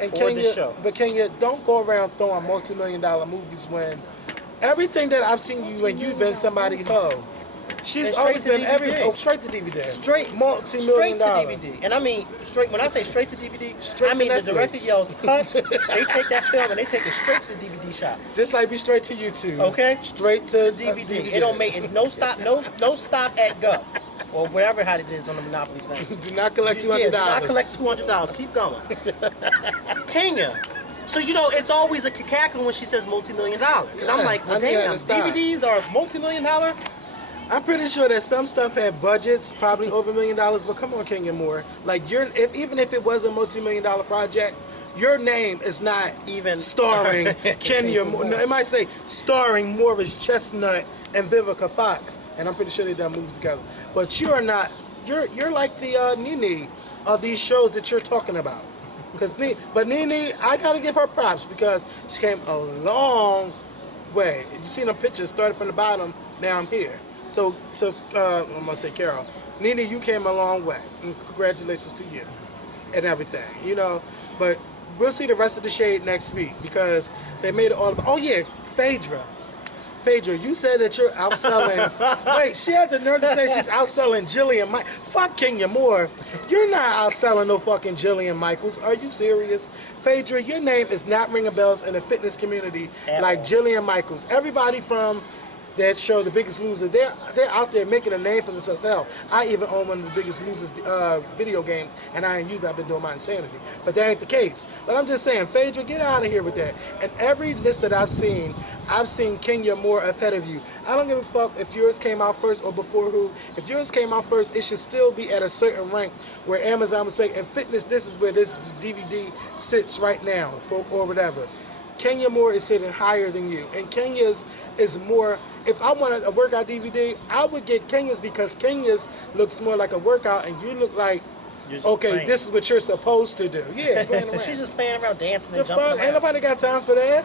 And Or this show. But Kenya, don't go around throwing multi-million-dollar movies when everything that I've seen you when you've been somebody hoe. She's And always straight been to DVD. straight to DVD. Straight multi-million to dollar. DVD. And I mean straight. When I say straight to DVD, Straight I to mean the Netflix. director yells cut. They take that film and they take it straight to the DVD shop. Just like be straight to YouTube. Okay. Straight to DVD. It don't make it no stop at Go or whatever how it is on the Monopoly thing. Do not collect $200. Yeah, do not collect $200. Keep going. Kenya. So you know it's always a cackle when she says multi-million dollars. And I'm like, well, I need her damn, to stop. DVDs are multi-million dollar. I'm pretty sure that some stuff had budgets, probably over $1 million. But come on, Kenya Moore. Like even if it was a multi-million-dollar project, your name is not Even starring Kenya Moore. No, it might say starring Morris Chestnut and Vivica Fox, and I'm pretty sure they done movies together. But you're not. You're like the Nene of these shows that you're talking about. But Nene, I gotta give her props because she came a long way. You see them pictures, started from the bottom. Now I'm here. So I'm gonna say Carol, Nene, you came a long way, and congratulations to you and everything, you know. But we'll see the rest of the shade next week because they made it all about. Oh yeah, Phaedra, you said that you're outselling. Wait, she had the nerve to say she's outselling Jillian Michaels. Fuck Kenya Moore, you're not outselling no fucking Jillian Michaels. Are you serious? Phaedra, your name is not ringing bells in the fitness community like Jillian Michaels. Everybody from that show, The Biggest Loser, they're out there making a name for themselves. Hell, I even own one of The Biggest Losers video games, and I ain't used it. I've been doing my insanity. But that ain't the case. But I'm just saying, Phaedra, get out of here with that. And every list that I've seen Kenya Moore ahead of you. I don't give a fuck if yours came out first or before who. If yours came out first, it should still be at a certain rank where Amazon would say, in fitness, this is where this DVD sits right now, or whatever. Kenya Moore is sitting higher than you. And Kenya's is more. If I wanted a workout DVD, I would get Kenya's because Kenya's looks more like a workout, and you look like, okay, playing. This is what you're supposed to do. Yeah, playing around. She's just playing around, dancing The and jumping fuck? around. Ain't nobody got time for that.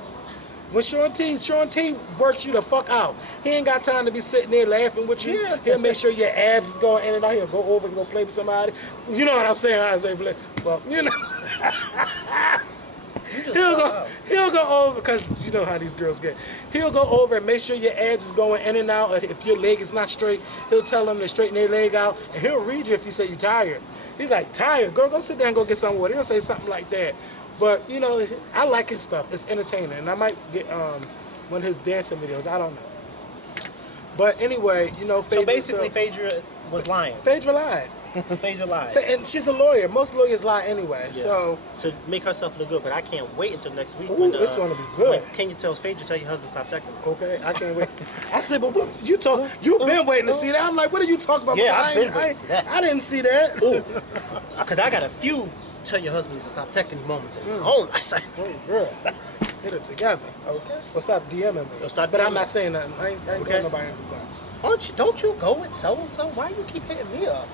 When Sean T works you the fuck out. He ain't got time to be sitting there laughing with you. Yeah. He'll make sure your abs is going in and out. He'll go over and go play with somebody. You know what I'm saying? I say, well, you know. He'll go over, because you know how these girls get. He'll go over and make sure your abs is going in and out. If your leg is not straight, he'll tell them to straighten their leg out. And he'll read you if you say you're tired. He's like, tired? Girl, go sit down and go get some water. He'll say something like that. But, you know, I like his stuff. It's entertaining. And I might get one of his dancing videos. I don't know. But anyway, you know, Phaedra... So basically, Phaedra was lying. Phaedra lied. Phaedra lied. And she's a lawyer. Most lawyers lie anyway. Yeah. So To make herself look good, but I can't wait until next week. ooh, when, it's gonna be good. When Kenya tells Phaedra, tell your husband stop texting me. okay, I can't wait. I said, but what you talk? You've been waiting to see that. I'm like, what are you talking about? Yeah, I I've been ain't- waiting to see that. I didn't see that. Because I got a few tell your husband to stop texting me moments. Oh, I say. Oh, girl, get it together. Okay. Well, stop DMing me. Well, stop but I'm DMing. not saying nothing. I ain't Okay. going nobody in the bus. Don't you go with so and so? Why you keep hitting me up?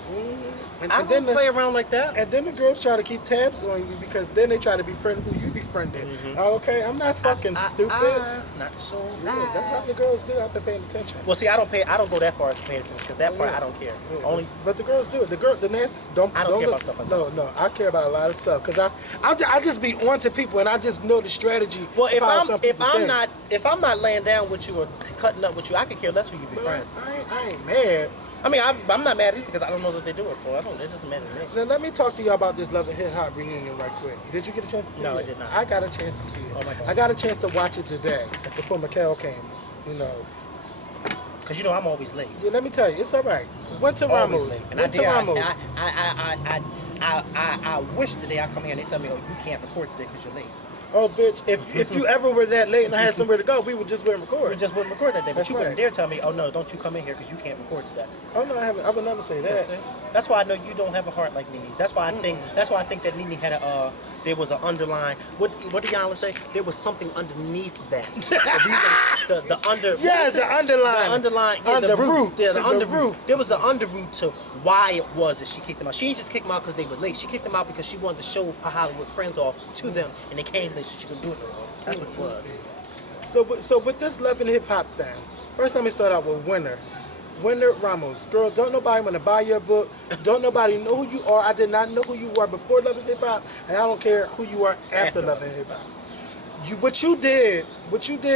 And, I and don't then play around like that. and then the girls try to keep tabs on you because then they try to befriend who you befriended. Okay, I'm not fucking stupid. Not so Yeah, fast. that's how the girls do. I've been paying attention. Well, see, I don't go that far as paying attention because that part I don't care. Yeah, Only but the girls do it. The nasty don't. I don't don't care look, about stuff like No, I care about a lot of stuff because I just be on to people and I just know the strategy. well, of how some if people think. I'm not laying down with you or cutting up with you, I could care less who you But befriend. I ain't mad. I mean, I'm not mad either because I don't know that they do it, so I don't. It doesn't matter to me. Now let me talk to you about this Love and Hip Hop reunion right quick. Did you get a chance to see it? No, I did not. I got a chance to see it. Oh my God. I got a chance to watch it today before Mikhail came. You know. Because you know I'm always late. Yeah, let me tell you, it's all right. Went to Always Ramos. late. And Went to Ramos. I wish the day I come here and they tell me, oh, you can't record today because you're late. Oh, bitch! If you ever were that late and I had somewhere to go, we would just wouldn't record. We just wouldn't record that day. But That's you wouldn't right. dare tell me, oh no, don't you come in here because you can't record today. Oh no, I haven't. I would never say that. See? That's why I know you don't have a heart like Nene's. That's why I think. That's why I think that Nene had a. There was an underlying. What did y'all say? There was something underneath that. the under. Yeah, the underline. The underline. Yeah, Under the root. root. Yeah, the The under root. root. There was an under root to why it was that she kicked them out. She didn't just kick them out because they were late. She kicked them out because she wanted to show her Hollywood friends off to them, and they came late so she could do it no more. That's what it was. So with this Love and Hip Hop thing, first let me start out with Winner Ramos. Girl, don't nobody want to buy your book. Don't nobody know who you are. I did not know who you were before Love and Hip Hop, and I don't care who you are after Love and Hip Hop. What you did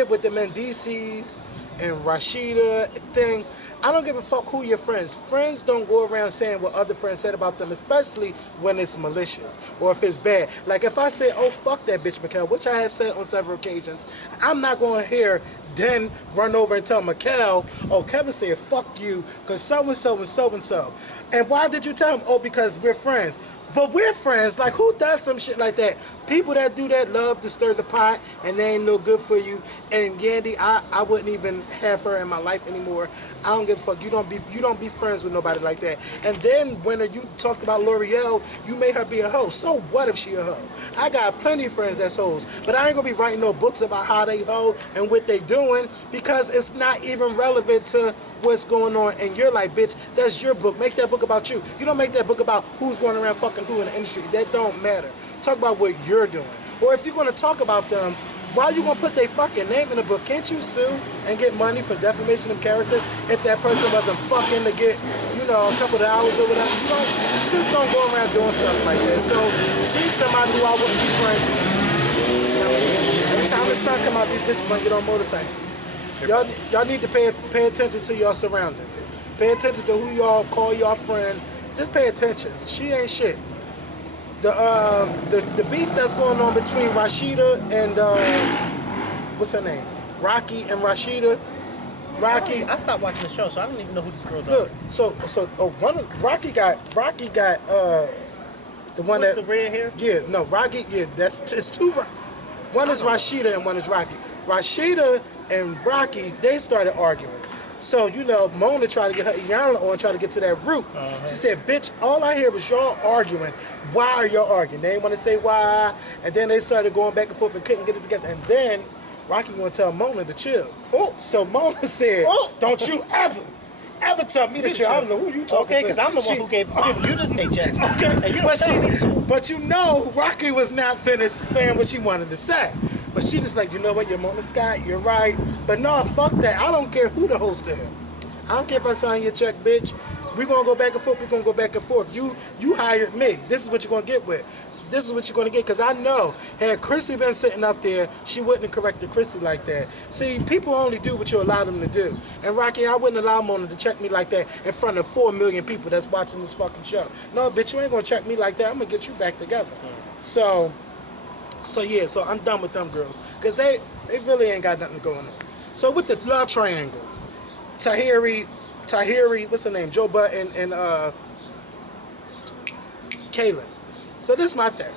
with the Mendices and Rashida thing, I don't give a fuck who your friends. Friends don't go around saying what other friends said about them, especially when it's malicious or if it's bad. Like if I say, oh, fuck that bitch, Mikhail, which I have said on several occasions, I'm not going to hear then run over and tell Mikhail, oh, Kevin said, fuck you, because so-and-so and so-and-so. And why did you tell him? Oh, because we're friends. But we're friends. Like, who does some shit like that? People that do that love to stir the pot, and they ain't no good for you. And Yandy, I wouldn't even have her in my life anymore. I don't give a fuck. You don't be friends with nobody like that. And then when you talked about L'Oreal, you made her be a hoe. So what if she a hoe? I got plenty of friends that's hoes, but I ain't gonna be writing no books about how they hoe and what they doing because it's not even relevant to what's going on in your life, bitch. That's your book. Make that book about you. You don't make that book about who's going around fucking who in the industry. That don't matter. Talk about what you're doing. Or if you're gonna talk about them, why you gonna put their fucking name in the book? Can't you sue and get money for defamation of character if that person wasn't fucking to get, a couple of hours or whatever? You just don't go around doing stuff like that. So she's somebody who I wouldn't be friends with. Every time the sun come out, these bitches wanna get on motorcycles. Y'all need to pay attention to your surroundings. Pay attention to who y'all call your friend. Just pay attention. She ain't shit. The beef that's going on between Rashida and what's her name? Rocky and Rashida. Rocky. I stopped watching the show, so I don't even know who these girls Look, are. Rocky got the one With that the red hair? Yeah, no, Rocky. Yeah, it's two. One is Rashida and one is Rocky. Rashida and Rocky, they started arguing. So, Mona tried to get her Iyanla on, tried to get to that root. She said, bitch, all I hear was y'all arguing. Why are y'all arguing? They didn't want to say why. And then they started going back and forth and couldn't get it together. And then Rocky want to tell Mona to chill. Oh, so Mona said, don't you ever tell me to chill. I don't know who you talking to. Okay, because I'm the one who gave you this paycheck. Okay, And you don't tell me to chill. but Rocky was not finished saying what she wanted to say. But she just like, you know what, you're Mona Scott, you're right. But no, fuck that. I don't care who the host is. I don't care if I sign your check, bitch. We're going to go back and forth. We're going to go back and forth. You hired me. This is what you're going to get with. This is what you're going to get. Because I know, had Chrissy been sitting up there, she wouldn't have corrected Chrissy like that. See, people only do what you allow them to do. And Rocky, I wouldn't allow Mona to check me like that in front of 4 million people that's watching this fucking show. No, bitch, you ain't going to check me like that. I'm going to get you back together. So I'm done with them girls. Because they really ain't got nothing going on. So with the love triangle, Tahiri, what's her name? Joe Button and Kaylin. So this is my thing.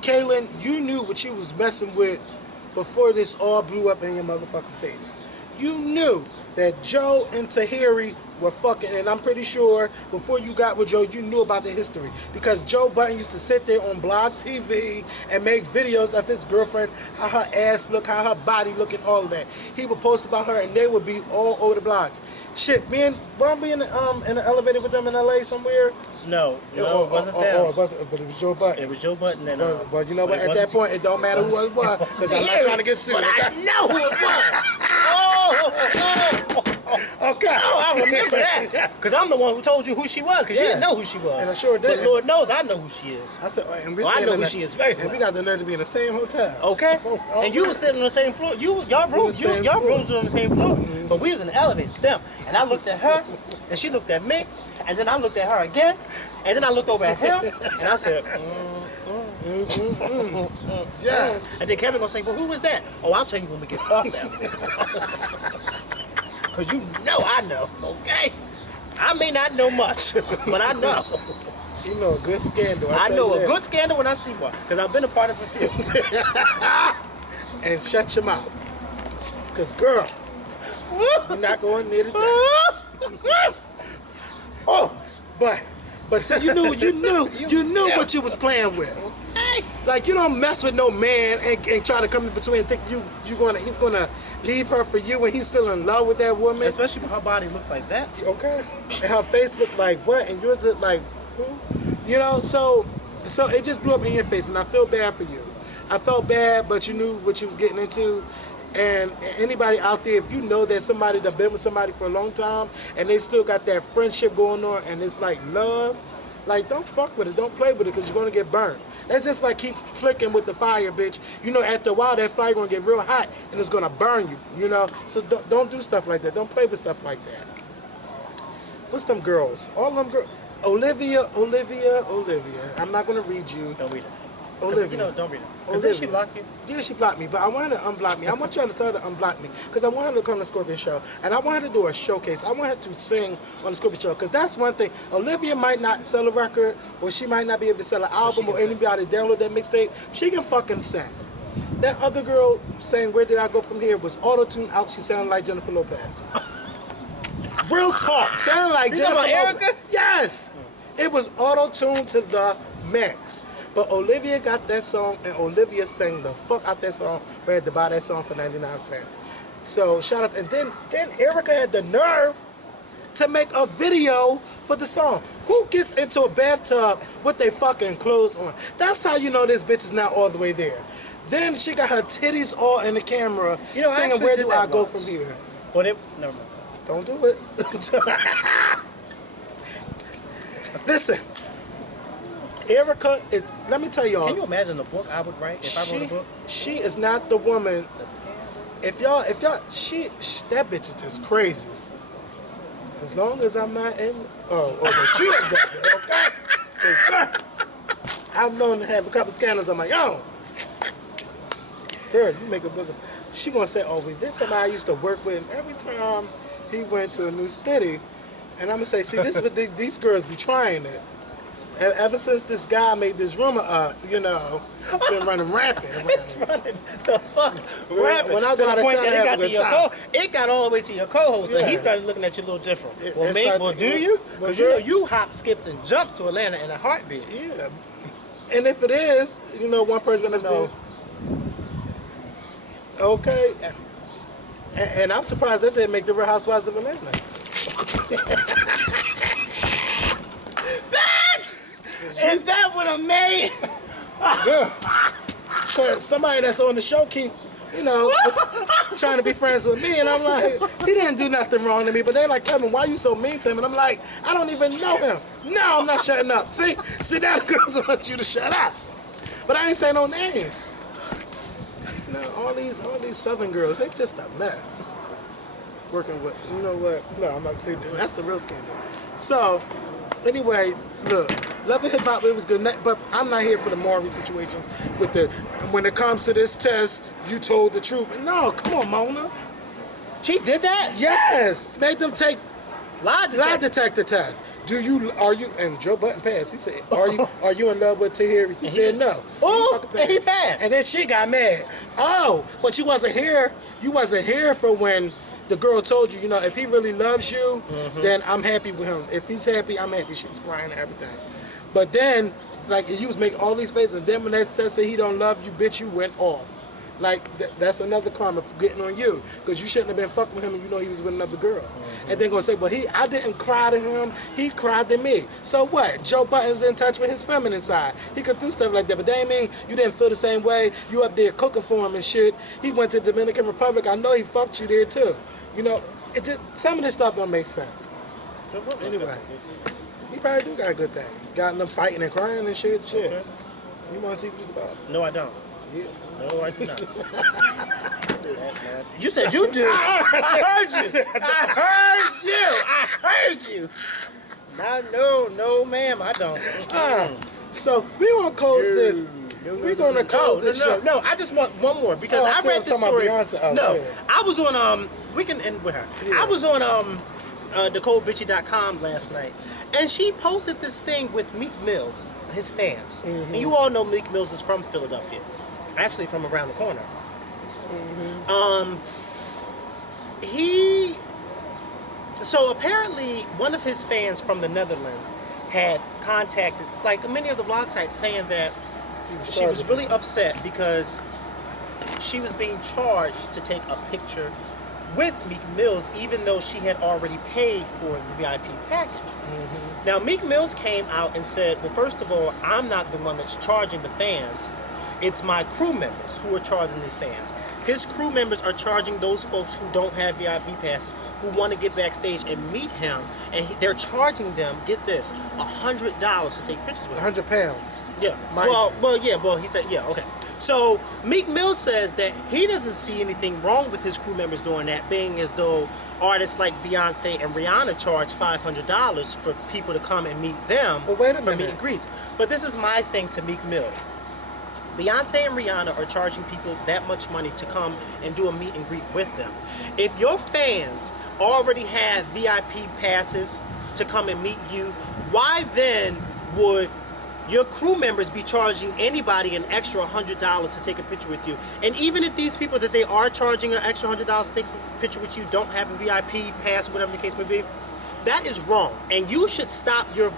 Kaylin, you knew what you was messing with before this all blew up in your motherfucking face. You knew that Joe and Tahiri were fucking, and I'm pretty sure before you got with Joe, you knew about the history. Because Joe Budden used to sit there on Blog TV and make videos of his girlfriend, how her ass look, how her body look, and all of that. He would post about her, and they would be all over the blogs. Shit, weren't we in the elevator with them in LA somewhere? No, it wasn't them. It wasn't, but it was Joe Budden. It was Joe Budden. And, but you know what? At that point, it don't matter who it was, because I'm not trying to get sued. But I know who it was. Okay. Oh, I remember that. Because I'm the one who told you who she was, because you didn't know who she was. And I sure did. But Lord knows I know who she is. I said, and we I know who she is very well. And we got the nerve to be in the same hotel. Okay. And you were sitting on the same floor. Y'all rooms were on the same floor. Mm-hmm. But we was in the elevator with them. And I looked at her, and she looked at me, and then I looked at her again, and then I looked over at him, and I said, Yeah. And then Kevin gonna say, well, who was that? Oh, I'll tell you when we get off that. Because you know I know, okay? I may not know much, but I know. You know a good scandal. I know a good scandal when I see one, because I've been a part of a few. And shut your mouth. Because, girl, you're not going near the thing. Oh, but see, you knew what you was playing with. Like, you don't mess with no man and try to come in between and think he's gonna leave her for you when he's still in love with that woman. Especially when her body looks like that. Okay. And her face looked like what? And yours looked like who? You know, so it just blew up in your face, and I feel bad for you. I felt bad, but you knew what you was getting into. And anybody out there, if you know that somebody done been with somebody for a long time and they still got that friendship going on and it's like love, like, don't fuck with it, don't play with it, because you're gonna get burned. That's just like keep flicking with the fire, bitch. You know, after a while that fire gonna get real hot and it's gonna burn you, you know? So don't do stuff like that, don't play with stuff like that. What's them girls? All them girls. Olivia. I'm not gonna read you. Don't read it. Olivia. You know, don't read it. Olivia. Did she block you? Yeah, she blocked me, but I want her to unblock me. I want y'all to tell her to unblock me, because I want her to come to Scorpion Show, and I want her to do a showcase. I want her to sing on the Scorpion Show, because that's one thing. Olivia might not sell a record, or she might not be able to sell an album, or anybody download that mixtape. She can fucking sing. That other girl saying, "Where did I go from here?" was auto-tune out. She sounded like Jennifer Lopez. Real talk. Sounded like Jennifer Lopez. Erica? Yes. It was auto-tuned to the max. But Olivia got that song, and Olivia sang the fuck out that song. We had to buy that song for 99 cents. So shout out. And then Erica had the nerve to make a video for the song. Who gets into a bathtub with their fucking clothes on? That's how you know this bitch is not all the way there. Then she got her titties all in the camera, singing, "Where do I go from here?" But never mind. Don't do it. Listen. Erica is, let me tell y'all. Can you imagine the book I would write if I wrote a book? She is not the woman. If y'all, that bitch is just crazy. As long as I'm not in, but she is that, okay? Because I've known to have a couple scandals on my own. Girl, you make a book. She gonna say, "Oh, this somebody I used to work with." And every time he went to a new city, and I'm gonna say, "See, this is what these girls be trying it." Ever since this guy made this rumor up, you know, it's been running rampant. It's running the fuck rampant. When I to go out the of point town, that it got all the way to your co-host, and he Yeah. started looking at you a little different. Well, Like, do you? Well, Because you know you hop, skips, and jumps to Atlanta in a heartbeat. Yeah. And if it is, you know, one person I've seen. Okay. And I'm surprised that didn't make the Real Housewives of Atlanta. Is that what I made? Girl. Because somebody that's on the show keep, you know, was trying to be friends with me, and I'm like, he didn't do nothing wrong to me, but they're like, "Kevin, why you so mean to him?" And I'm like, I don't even know him. No, I'm not shutting up. See now the girls want you to shut up. But I ain't saying no names. You know, all these Southern girls, they just a mess. Working with, you know what? No, I'm not saying that. That's the real scandal. So, anyway, look, Love and Hip Hop, it was good, but I'm not here for the Maury situations with when it comes to this test, you told the truth. No, come on, Mona. She did that? Yes, made them take Lie lie detector test. Are you, and Joe Button passed. He said, are you in love with Tahiri? He said no. Oh, and he passed. And then she got mad. Oh, but you wasn't here. You wasn't here for when the girl told you, if he really loves you, then I'm happy with him. If he's happy, I'm happy. She was crying and everything. But then, like, you was making all these faces, and then when that said he don't love you, bitch, you went off. Like, that's another karma getting on you. Because you shouldn't have been fucking with him and you know he was with another girl. And then gonna say, but I didn't cry to him, he cried to me. So what? Joe Button's in touch with his feminine side. He could do stuff like that, but that ain't mean you didn't feel the same way. You up there cooking for him and shit. He went to Dominican Republic. I know he fucked you there too. Some of this stuff don't make sense. Anyway, he probably do got a good thing. Got them fighting and crying and shit. Okay. You want to see what it's about? No, I don't. Yeah. No, I do not. You said you do. I heard you. No, ma'am, I don't. So we gonna close this. We're gonna close this show. No, I just want one more because I read the story. No, yeah. I was on we can end with her. Yeah. I was on thecoldbitchy.com last night, and she posted this thing with Meek Mill, his fans. And you all know Meek Mill is from Philadelphia, actually from around the corner. So apparently one of his fans from the Netherlands had contacted, like many of the blog sites, saying that she was really upset because she was being charged to take a picture with Meek Mills, even though she had already paid for the VIP package. Now, Meek Mills came out and said, well, first of all, I'm not the one that's charging the fans. It's my crew members who are charging these fans. His crew members are charging those folks who don't have VIP passes, who want to get backstage and meet him, and they're charging them, get this, $100 to take pictures with him. £100. Yeah. Well, he said, yeah, okay. So Meek Mill says that he doesn't see anything wrong with his crew members doing that, being as though artists like Beyonce and Rihanna charge $500 for people to come and meet them for meet and greets. But this is my thing to Meek Mill. Beyonce and Rihanna are charging people that much money to come and do a meet and greet with them. If your fans already have VIP passes to come and meet you, why then would your crew members be charging anybody an extra $100 to take a picture with you? And even if these people that they are charging an extra $100 to take a picture with you don't have a VIP pass, whatever the case may be, that is wrong. And you should stop your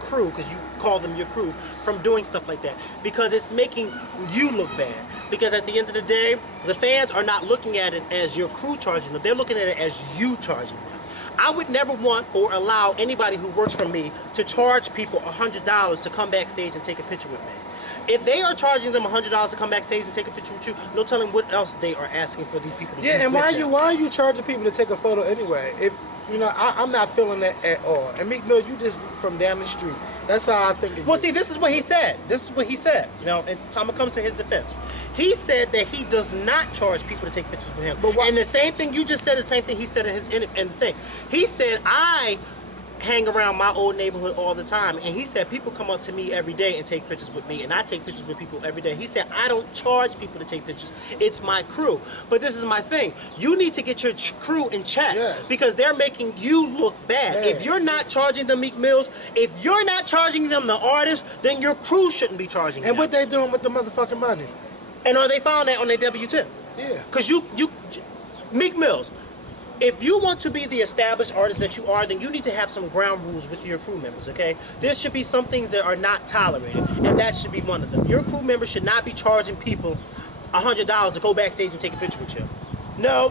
crew, because you call them your crew, from doing stuff like that, because it's making you look bad. Because at the end of the day, the fans are not looking at it as your crew charging them, they're looking at it as you charging them. I would never want or allow anybody who works for me to charge people $100 to come backstage and take a picture with me. If they are charging them $100 to come backstage and take a picture with you, no telling what else they are asking for these people to do. Yeah, and why are you charging people to take a photo anyway? If I'm not feeling that at all. And Meek Mill, you just from down the street. That's how I think. Well, see, this is what he said. And I'm gonna come to his defense. He said that he does not charge people to take pictures with him. And the same thing you just said, the same thing he said in his thing. He said, I hang around my old neighborhood all the time, and he said people come up to me every day and take pictures with me, and I take pictures with people every day. He said I don't charge people to take pictures, it's my crew. But this is my thing, you need to get your crew in check. Yes. Because they're making you look bad. If you're not charging the Meek Mills, if you're not charging them the artists, then your crew shouldn't be charging them. And what they doing with the motherfucking money? And are they found that on their W-2? Yeah. Because Meek Mills, if you want to be the established artist that you are, then you need to have some ground rules with your crew members, okay? There should be some things that are not tolerated, and that should be one of them. Your crew members should not be charging people $100 to go backstage and take a picture with you. No,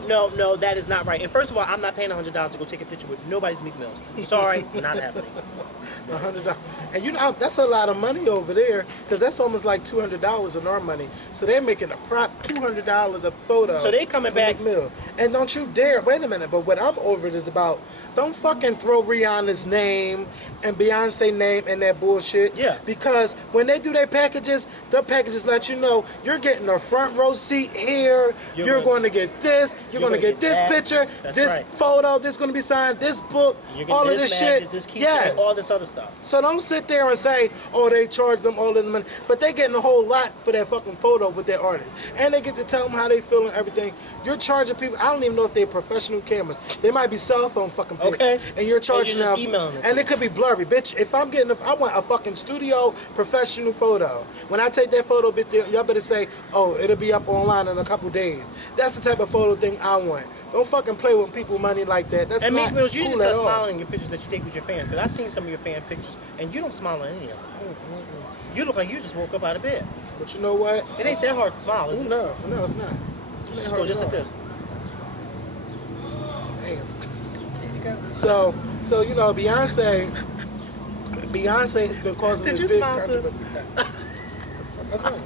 that is not right. And first of all, I'm not paying $100 to go take a picture with nobody's Meek Mills. Sorry, not happening. $100. And that's a lot of money over there, because that's almost like $200 in our money. So they're making a prop $200 a photo. So they coming back. Meek Mill. And don't you dare, wait a minute, but what I'm over it is about, don't fucking throw Rihanna's name and Beyonce name in that bullshit. Yeah. Because when they do their packages, the packages let you know you're getting a front row seat here, you're going to get this, you're going to get this picture, this photo, this going to be signed, this book, all of this shit. This keychain, all this other other stuff. So don't sit there and say, oh, they charge them all this money. But they getting a whole lot for that fucking photo with their artist. And they get to tell them how they feel and everything. You're charging people, I don't even know if they're professional cameras. They might be cell phone fucking pics. Okay. And you're charging and you're them. just emailing it. And it could be blurry. Bitch, if I'm getting, I want a fucking studio professional photo. When I take that photo, bitch, y'all better say, oh, it'll be up online in a couple days. That's the type of photo thing I want. Don't fucking play with people money like that. That's And not Meek Mill, you cool just at start all. smiling in your pictures that you take with your fans. Because I've seen some of your fan pictures, and you don't smile on any of them. You look like you just woke up out of bed. But you know what? It ain't that hard to smile, is it? No, it's not. Just go just like this. Damn. So you know, Beyonce has been causing Did this you big smile too? controversy. That's fine.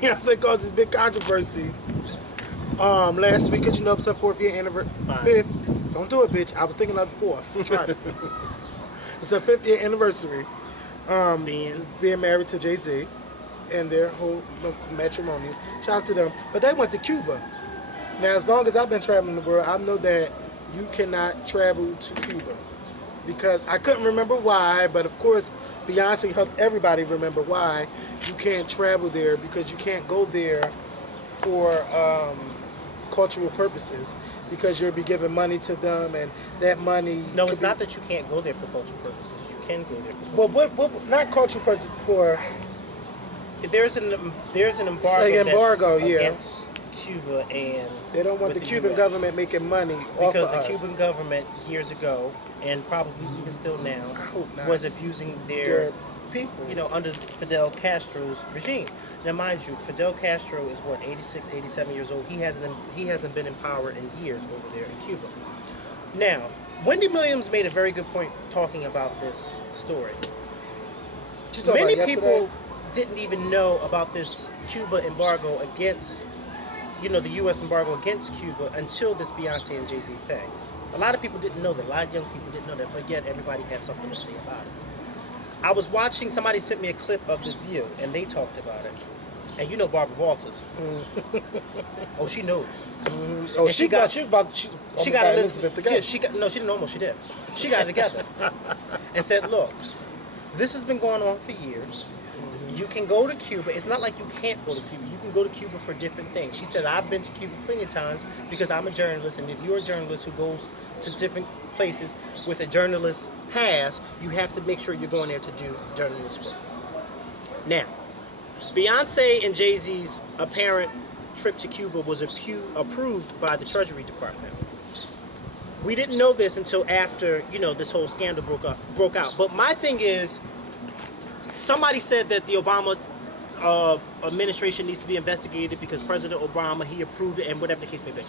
Beyonce caused this big controversy last week because you know it's her 4th year anniversary. Fine. 5th. Don't do it, bitch. I was thinking of the 4th. Try it. It's her 5th year anniversary. Being married to Jay-Z and their whole matrimonial. Shout out to them. But they went to Cuba. Now, as long as I've been traveling the world, I know that you cannot travel to Cuba. Because I couldn't remember why, but of course, Beyonce helped everybody remember why you can't travel there, because you can't go there for cultural purposes, because you'll be giving money to them, and that money... No, it's not that you can't go there for cultural purposes. You can go there for Well, what not cultural purposes, for... There's an embargo, embargo, that's yeah. against Cuba, and They don't want with the Cuban US. government making money off Because of the us. Cuban government years ago, and probably even still now, I hope not. was abusing Their their people. you know, under Fidel Castro's regime. Now, mind you, Fidel Castro is, 86, 87 years old. He hasn't been in power in years over there in Cuba. Now, Wendy Williams made a very good point talking about this story. She talked Many about people yesterday. didn't even know about this Cuba embargo against, the U.S. embargo against Cuba until this Beyonce and Jay-Z thing. A lot of people didn't know that. A lot of young people didn't know that, but yet everybody had something to say about it. I was watching, somebody sent me a clip of The View, and they talked about it. And you know Barbara Walters. Oh, she knows. Oh, And she got a list. list. Yeah, she didn't almost, she did. She got it together and said, look, this has been going on for years. You can go to Cuba. It's not like you can't go to Cuba. You can go to Cuba for different things. She said, I've been to Cuba plenty of times because I'm a journalist, and if you're a journalist who goes to different places with a journalist pass, you have to make sure you're going there to do journalist work. Now, Beyonce and Jay-Z's apparent trip to Cuba was approved by the Treasury Department. We didn't know this until after, this whole scandal broke out. But my thing is, somebody said that the Obama administration needs to be investigated because President Obama, he approved it, and whatever the case may be.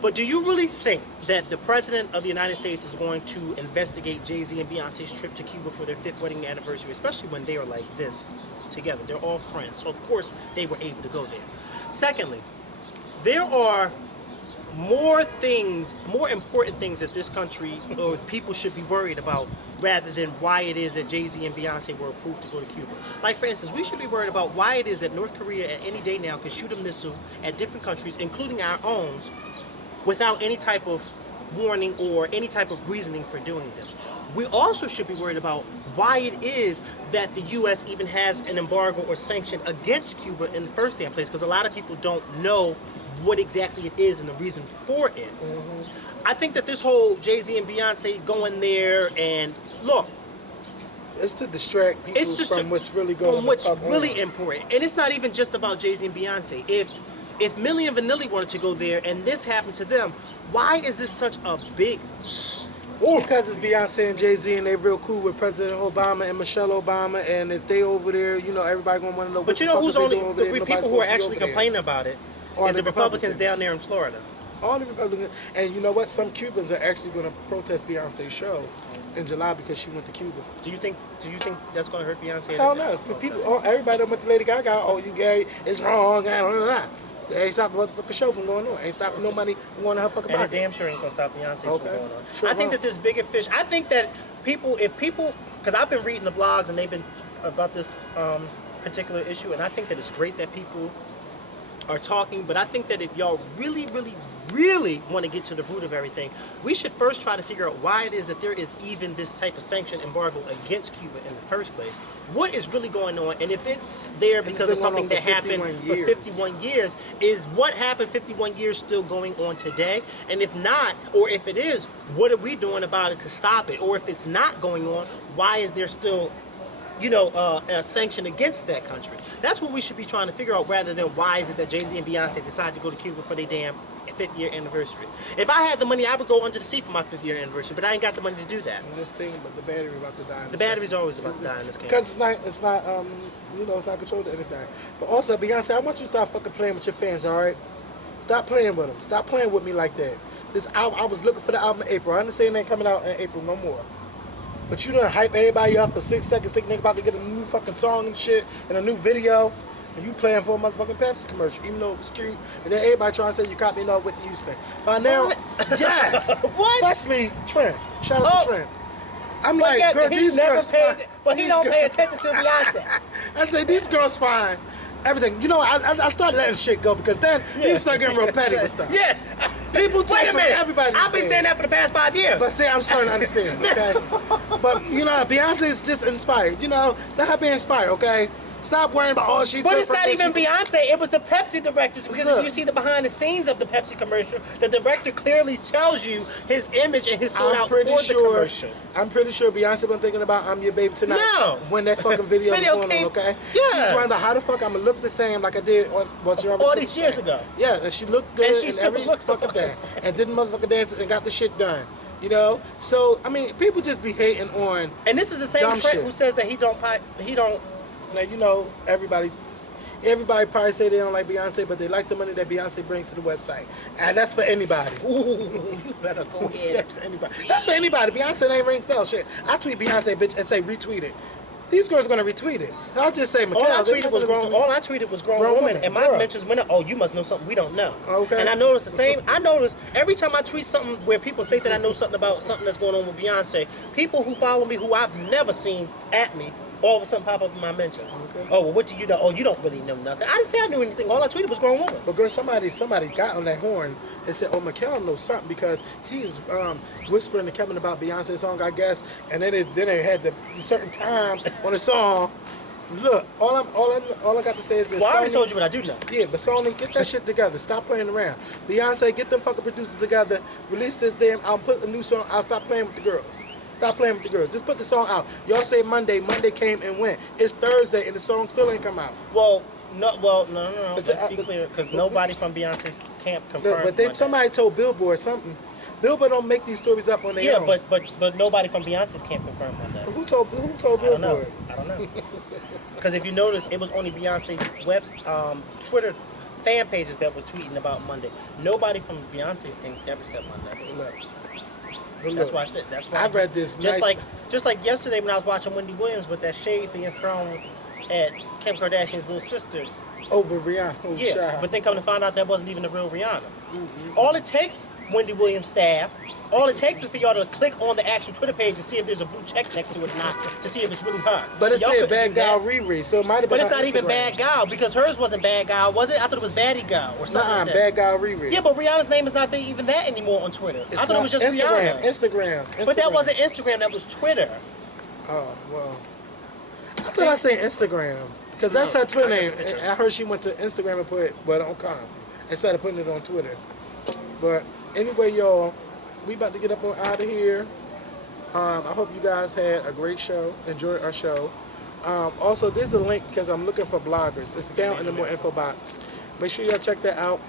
But do you really think that the President of the United States is going to investigate Jay-Z and Beyonce's trip to Cuba for their 5th wedding anniversary, especially when they are like this together? They're all friends. So, of course, they were able to go there. Secondly, there are more important things that this country or people should be worried about rather than why it is that Jay-Z and Beyonce were approved to go to Cuba. Like, for instance, we should be worried about why it is that North Korea at any day now can shoot a missile at different countries, including our own, without any type of warning or any type of reasoning for doing this. We also should be worried about why it is that the U.S. even has an embargo or sanction against Cuba in the first damn place, because a lot of people don't know what exactly it is and the reason for it. Mm-hmm. I think that this whole Jay-Z and Beyonce going there, and look, it's to distract people from what's really going on. From what's really important. And it's not even just about Jay-Z and Beyonce. If Milli and Vanilli wanted to go there and this happened to them, why is this such a big because it's Beyonce and Jay-Z and they're real cool with President Obama and Michelle Obama, and if they over there, everybody gonna want to know. But you know who's only the people who are actually complaining about it is the Republicans down there in Florida. All the Republicans, and you know what? Some Cubans are actually going to protest Beyonce's show in July because she went to Cuba. Do you think that's going to hurt Beyonce? Hell no. People, everybody that went to Lady Gaga, oh, you gay, it's wrong, They ain't stopping the motherfucking show from going on. Ain't stopping no money from going to her fucking pocket. And it damn sure ain't going to stop Beyonce from going on. Sure I think that there's bigger fish. I think that if people, because I've been reading the blogs and they've been about this particular issue, and I think that it's great that people are talking, but I think that if y'all really, really, really want to get to the root of everything, we should first try to figure out why it is that there is even this type of sanction embargo against Cuba in the first place. What is really going on? And if it's there because of something that happened for 51 years, is what happened 51 years still going on today? And if not, or if it is, what are we doing about it to stop it? Or if it's not going on, why is there still a sanction against that country? That's what we should be trying to figure out, rather than why is it that Jay-Z and Beyonce decided to go to Cuba for their damn 5th year anniversary. If I had the money, I would go under the sea for my 5th year anniversary, but I ain't got the money to do that. And this thing, but the battery about to die. The battery's always about to die in this game. Because it's not controlled to anything. But also, Beyonce, I want you to stop fucking playing with your fans, all right? Stop playing with them. Stop playing with me like that. This album, I was looking for the album in April. I understand it ain't coming out in April no more. But you done hype everybody up for 6 seconds, thinking they about to get a new fucking song and shit, and a new video, and you playing for a motherfucking Pepsi commercial, even though it was cute, and then everybody trying to say you copied off Whitney Houston. By now, yes! What? Especially Trent. Shout out to Trent. I'm But like, girl, these girls fine. But he don't pay attention to Beyonce. I say, these girls fine. Everything. You know, I started letting shit go, because then you start getting real petty with stuff. Yeah. People take Wait a minute. everybody. I've been saying that for the past 5 years. But see, I'm starting to understand, okay? But, Beyonce is just inspired. Let her be inspired, okay? Stop worrying about all she But took it's from not this, even she- Beyonce. It was the Pepsi directors. Because if you see the behind the scenes of the Pepsi commercial, the director clearly tells you his image and his thought out for the commercial. I'm pretty sure Beyonce been thinking about "I'm Your Baby Tonight" No. when that fucking video was Video going came- on. Okay, Yes. she was wondering about how the fuck I'm gonna look the same like I did on All these years ago. Yeah, and she looked good And she in still every looks the fucking fucking dance and did the motherfucking dance and got the shit done. So I mean, people just be hating on. And this is the same Dumb Trent shit. who says that he don't. Now everybody probably say they don't like Beyonce, but they like the money that Beyonce brings to the website, and that's for anybody. Ooh, you better go ahead. That's for anybody. That's for anybody. Beyonce ain't ring spell shit. I tweet Beyonce bitch and say retweet it. These girls gonna retweet it. I'll just say, All I tweeted was grown woman, and my girl. mentions went up. Oh, you must know something we don't know. Okay. And I noticed the same. I noticed every time I tweet something where people think that I know something about something that's going on with Beyonce, people who follow me who I've never seen at me, all of a sudden pop up in my mentions. Okay. Oh, well, what do you know? Oh, you don't really know nothing. I didn't say I knew anything. All I tweeted was grown woman. But girl, somebody got on that horn and said, "Oh, Mikkel knows something because he's whispering to Kevin about Beyonce's song, I guess." And then they had the certain time on the song. Look, all I got to say is this. Well, I already Sony- told you what I do know. Yeah, but Sony, get that shit together. Stop playing around. Beyonce, get them fucking producers together. Release this damn album. Put a new song out. Stop playing with the girls. Stop playing with the girls. Just put the song out. Y'all say Monday. Monday came and went. It's Thursday and the song still ain't come out. No. But Let's be clear, because nobody from Beyonce's camp confirmed. Look, but somebody told Billboard something. Billboard don't make these stories up on their own. but nobody from Beyonce's camp confirmed on that. Who told Billboard? I don't know. Because if you notice, it was only Beyonce's Twitter fan pages that was tweeting about Monday. Nobody from Beyonce's thing ever said Monday. Look. That's why I said. That's why I read this. Just like yesterday when I was watching Wendy Williams with that shade being thrown at Kim Kardashian's little sister. Oh, but Rihanna. Oh, Yeah, child. but then come to find out that wasn't even the real Rihanna. All it takes, Wendy Williams staff, all it takes is for y'all to click on the actual Twitter page and see if there's a blue check next to it or not, to see if it's really her. But it Y'all said couldn't Bad do Gal that. Riri, so it might have been But it's on not even Instagram. Bad Gal, because hers wasn't Bad Gal, was it? I thought it was Baddie Gal or something like that. Bad Gal Riri. Yeah, but Rihanna's name is not even that anymore on Twitter. I thought it was just Rihanna. Instagram. But that wasn't Instagram, that was Twitter. Oh, well. I thought I said Instagram. Because that's her Twitter name. I heard she went to Instagram and put .com instead of putting it on Twitter. But anyway, y'all, we about to get up on out of here. I hope you guys had a great show. Enjoyed our show. Also, there's a link because I'm looking for bloggers. It's down in the more info box. Make sure y'all check that out.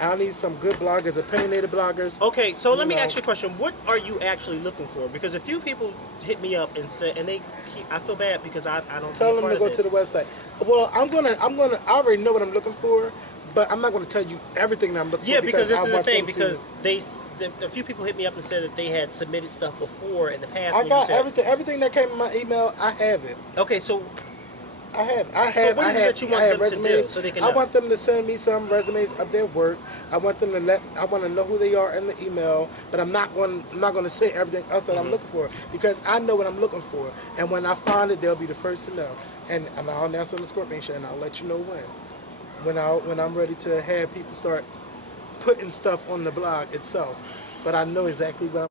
I need some good bloggers, opinionated bloggers. Okay, so let me know. ask you a question. What are you actually looking for? Because a few people hit me up and said, and I feel bad because I don't Tell them to go to the website. Well, I already know what I'm looking for, but I'm not gonna tell you everything that I'm looking Yeah, for. because this I is the want thing. them to- Because a few people hit me up and said that they had submitted stuff before in the past. I when you got said- everything that came in my email. I have it. Okay, so I have. So what is it that you want I have them to do resumes. so they can I know? want them to send me some resumes of their work. I want them to I want to know who they are in the email. But I'm not going to say everything else that I'm looking for because I know what I'm looking for. And when I find it, they'll be the first to know. And I'll announce on the Scorpion Show, and I'll let you know when. when I'm ready to have people start putting stuff on the blog itself. But I know exactly what I'm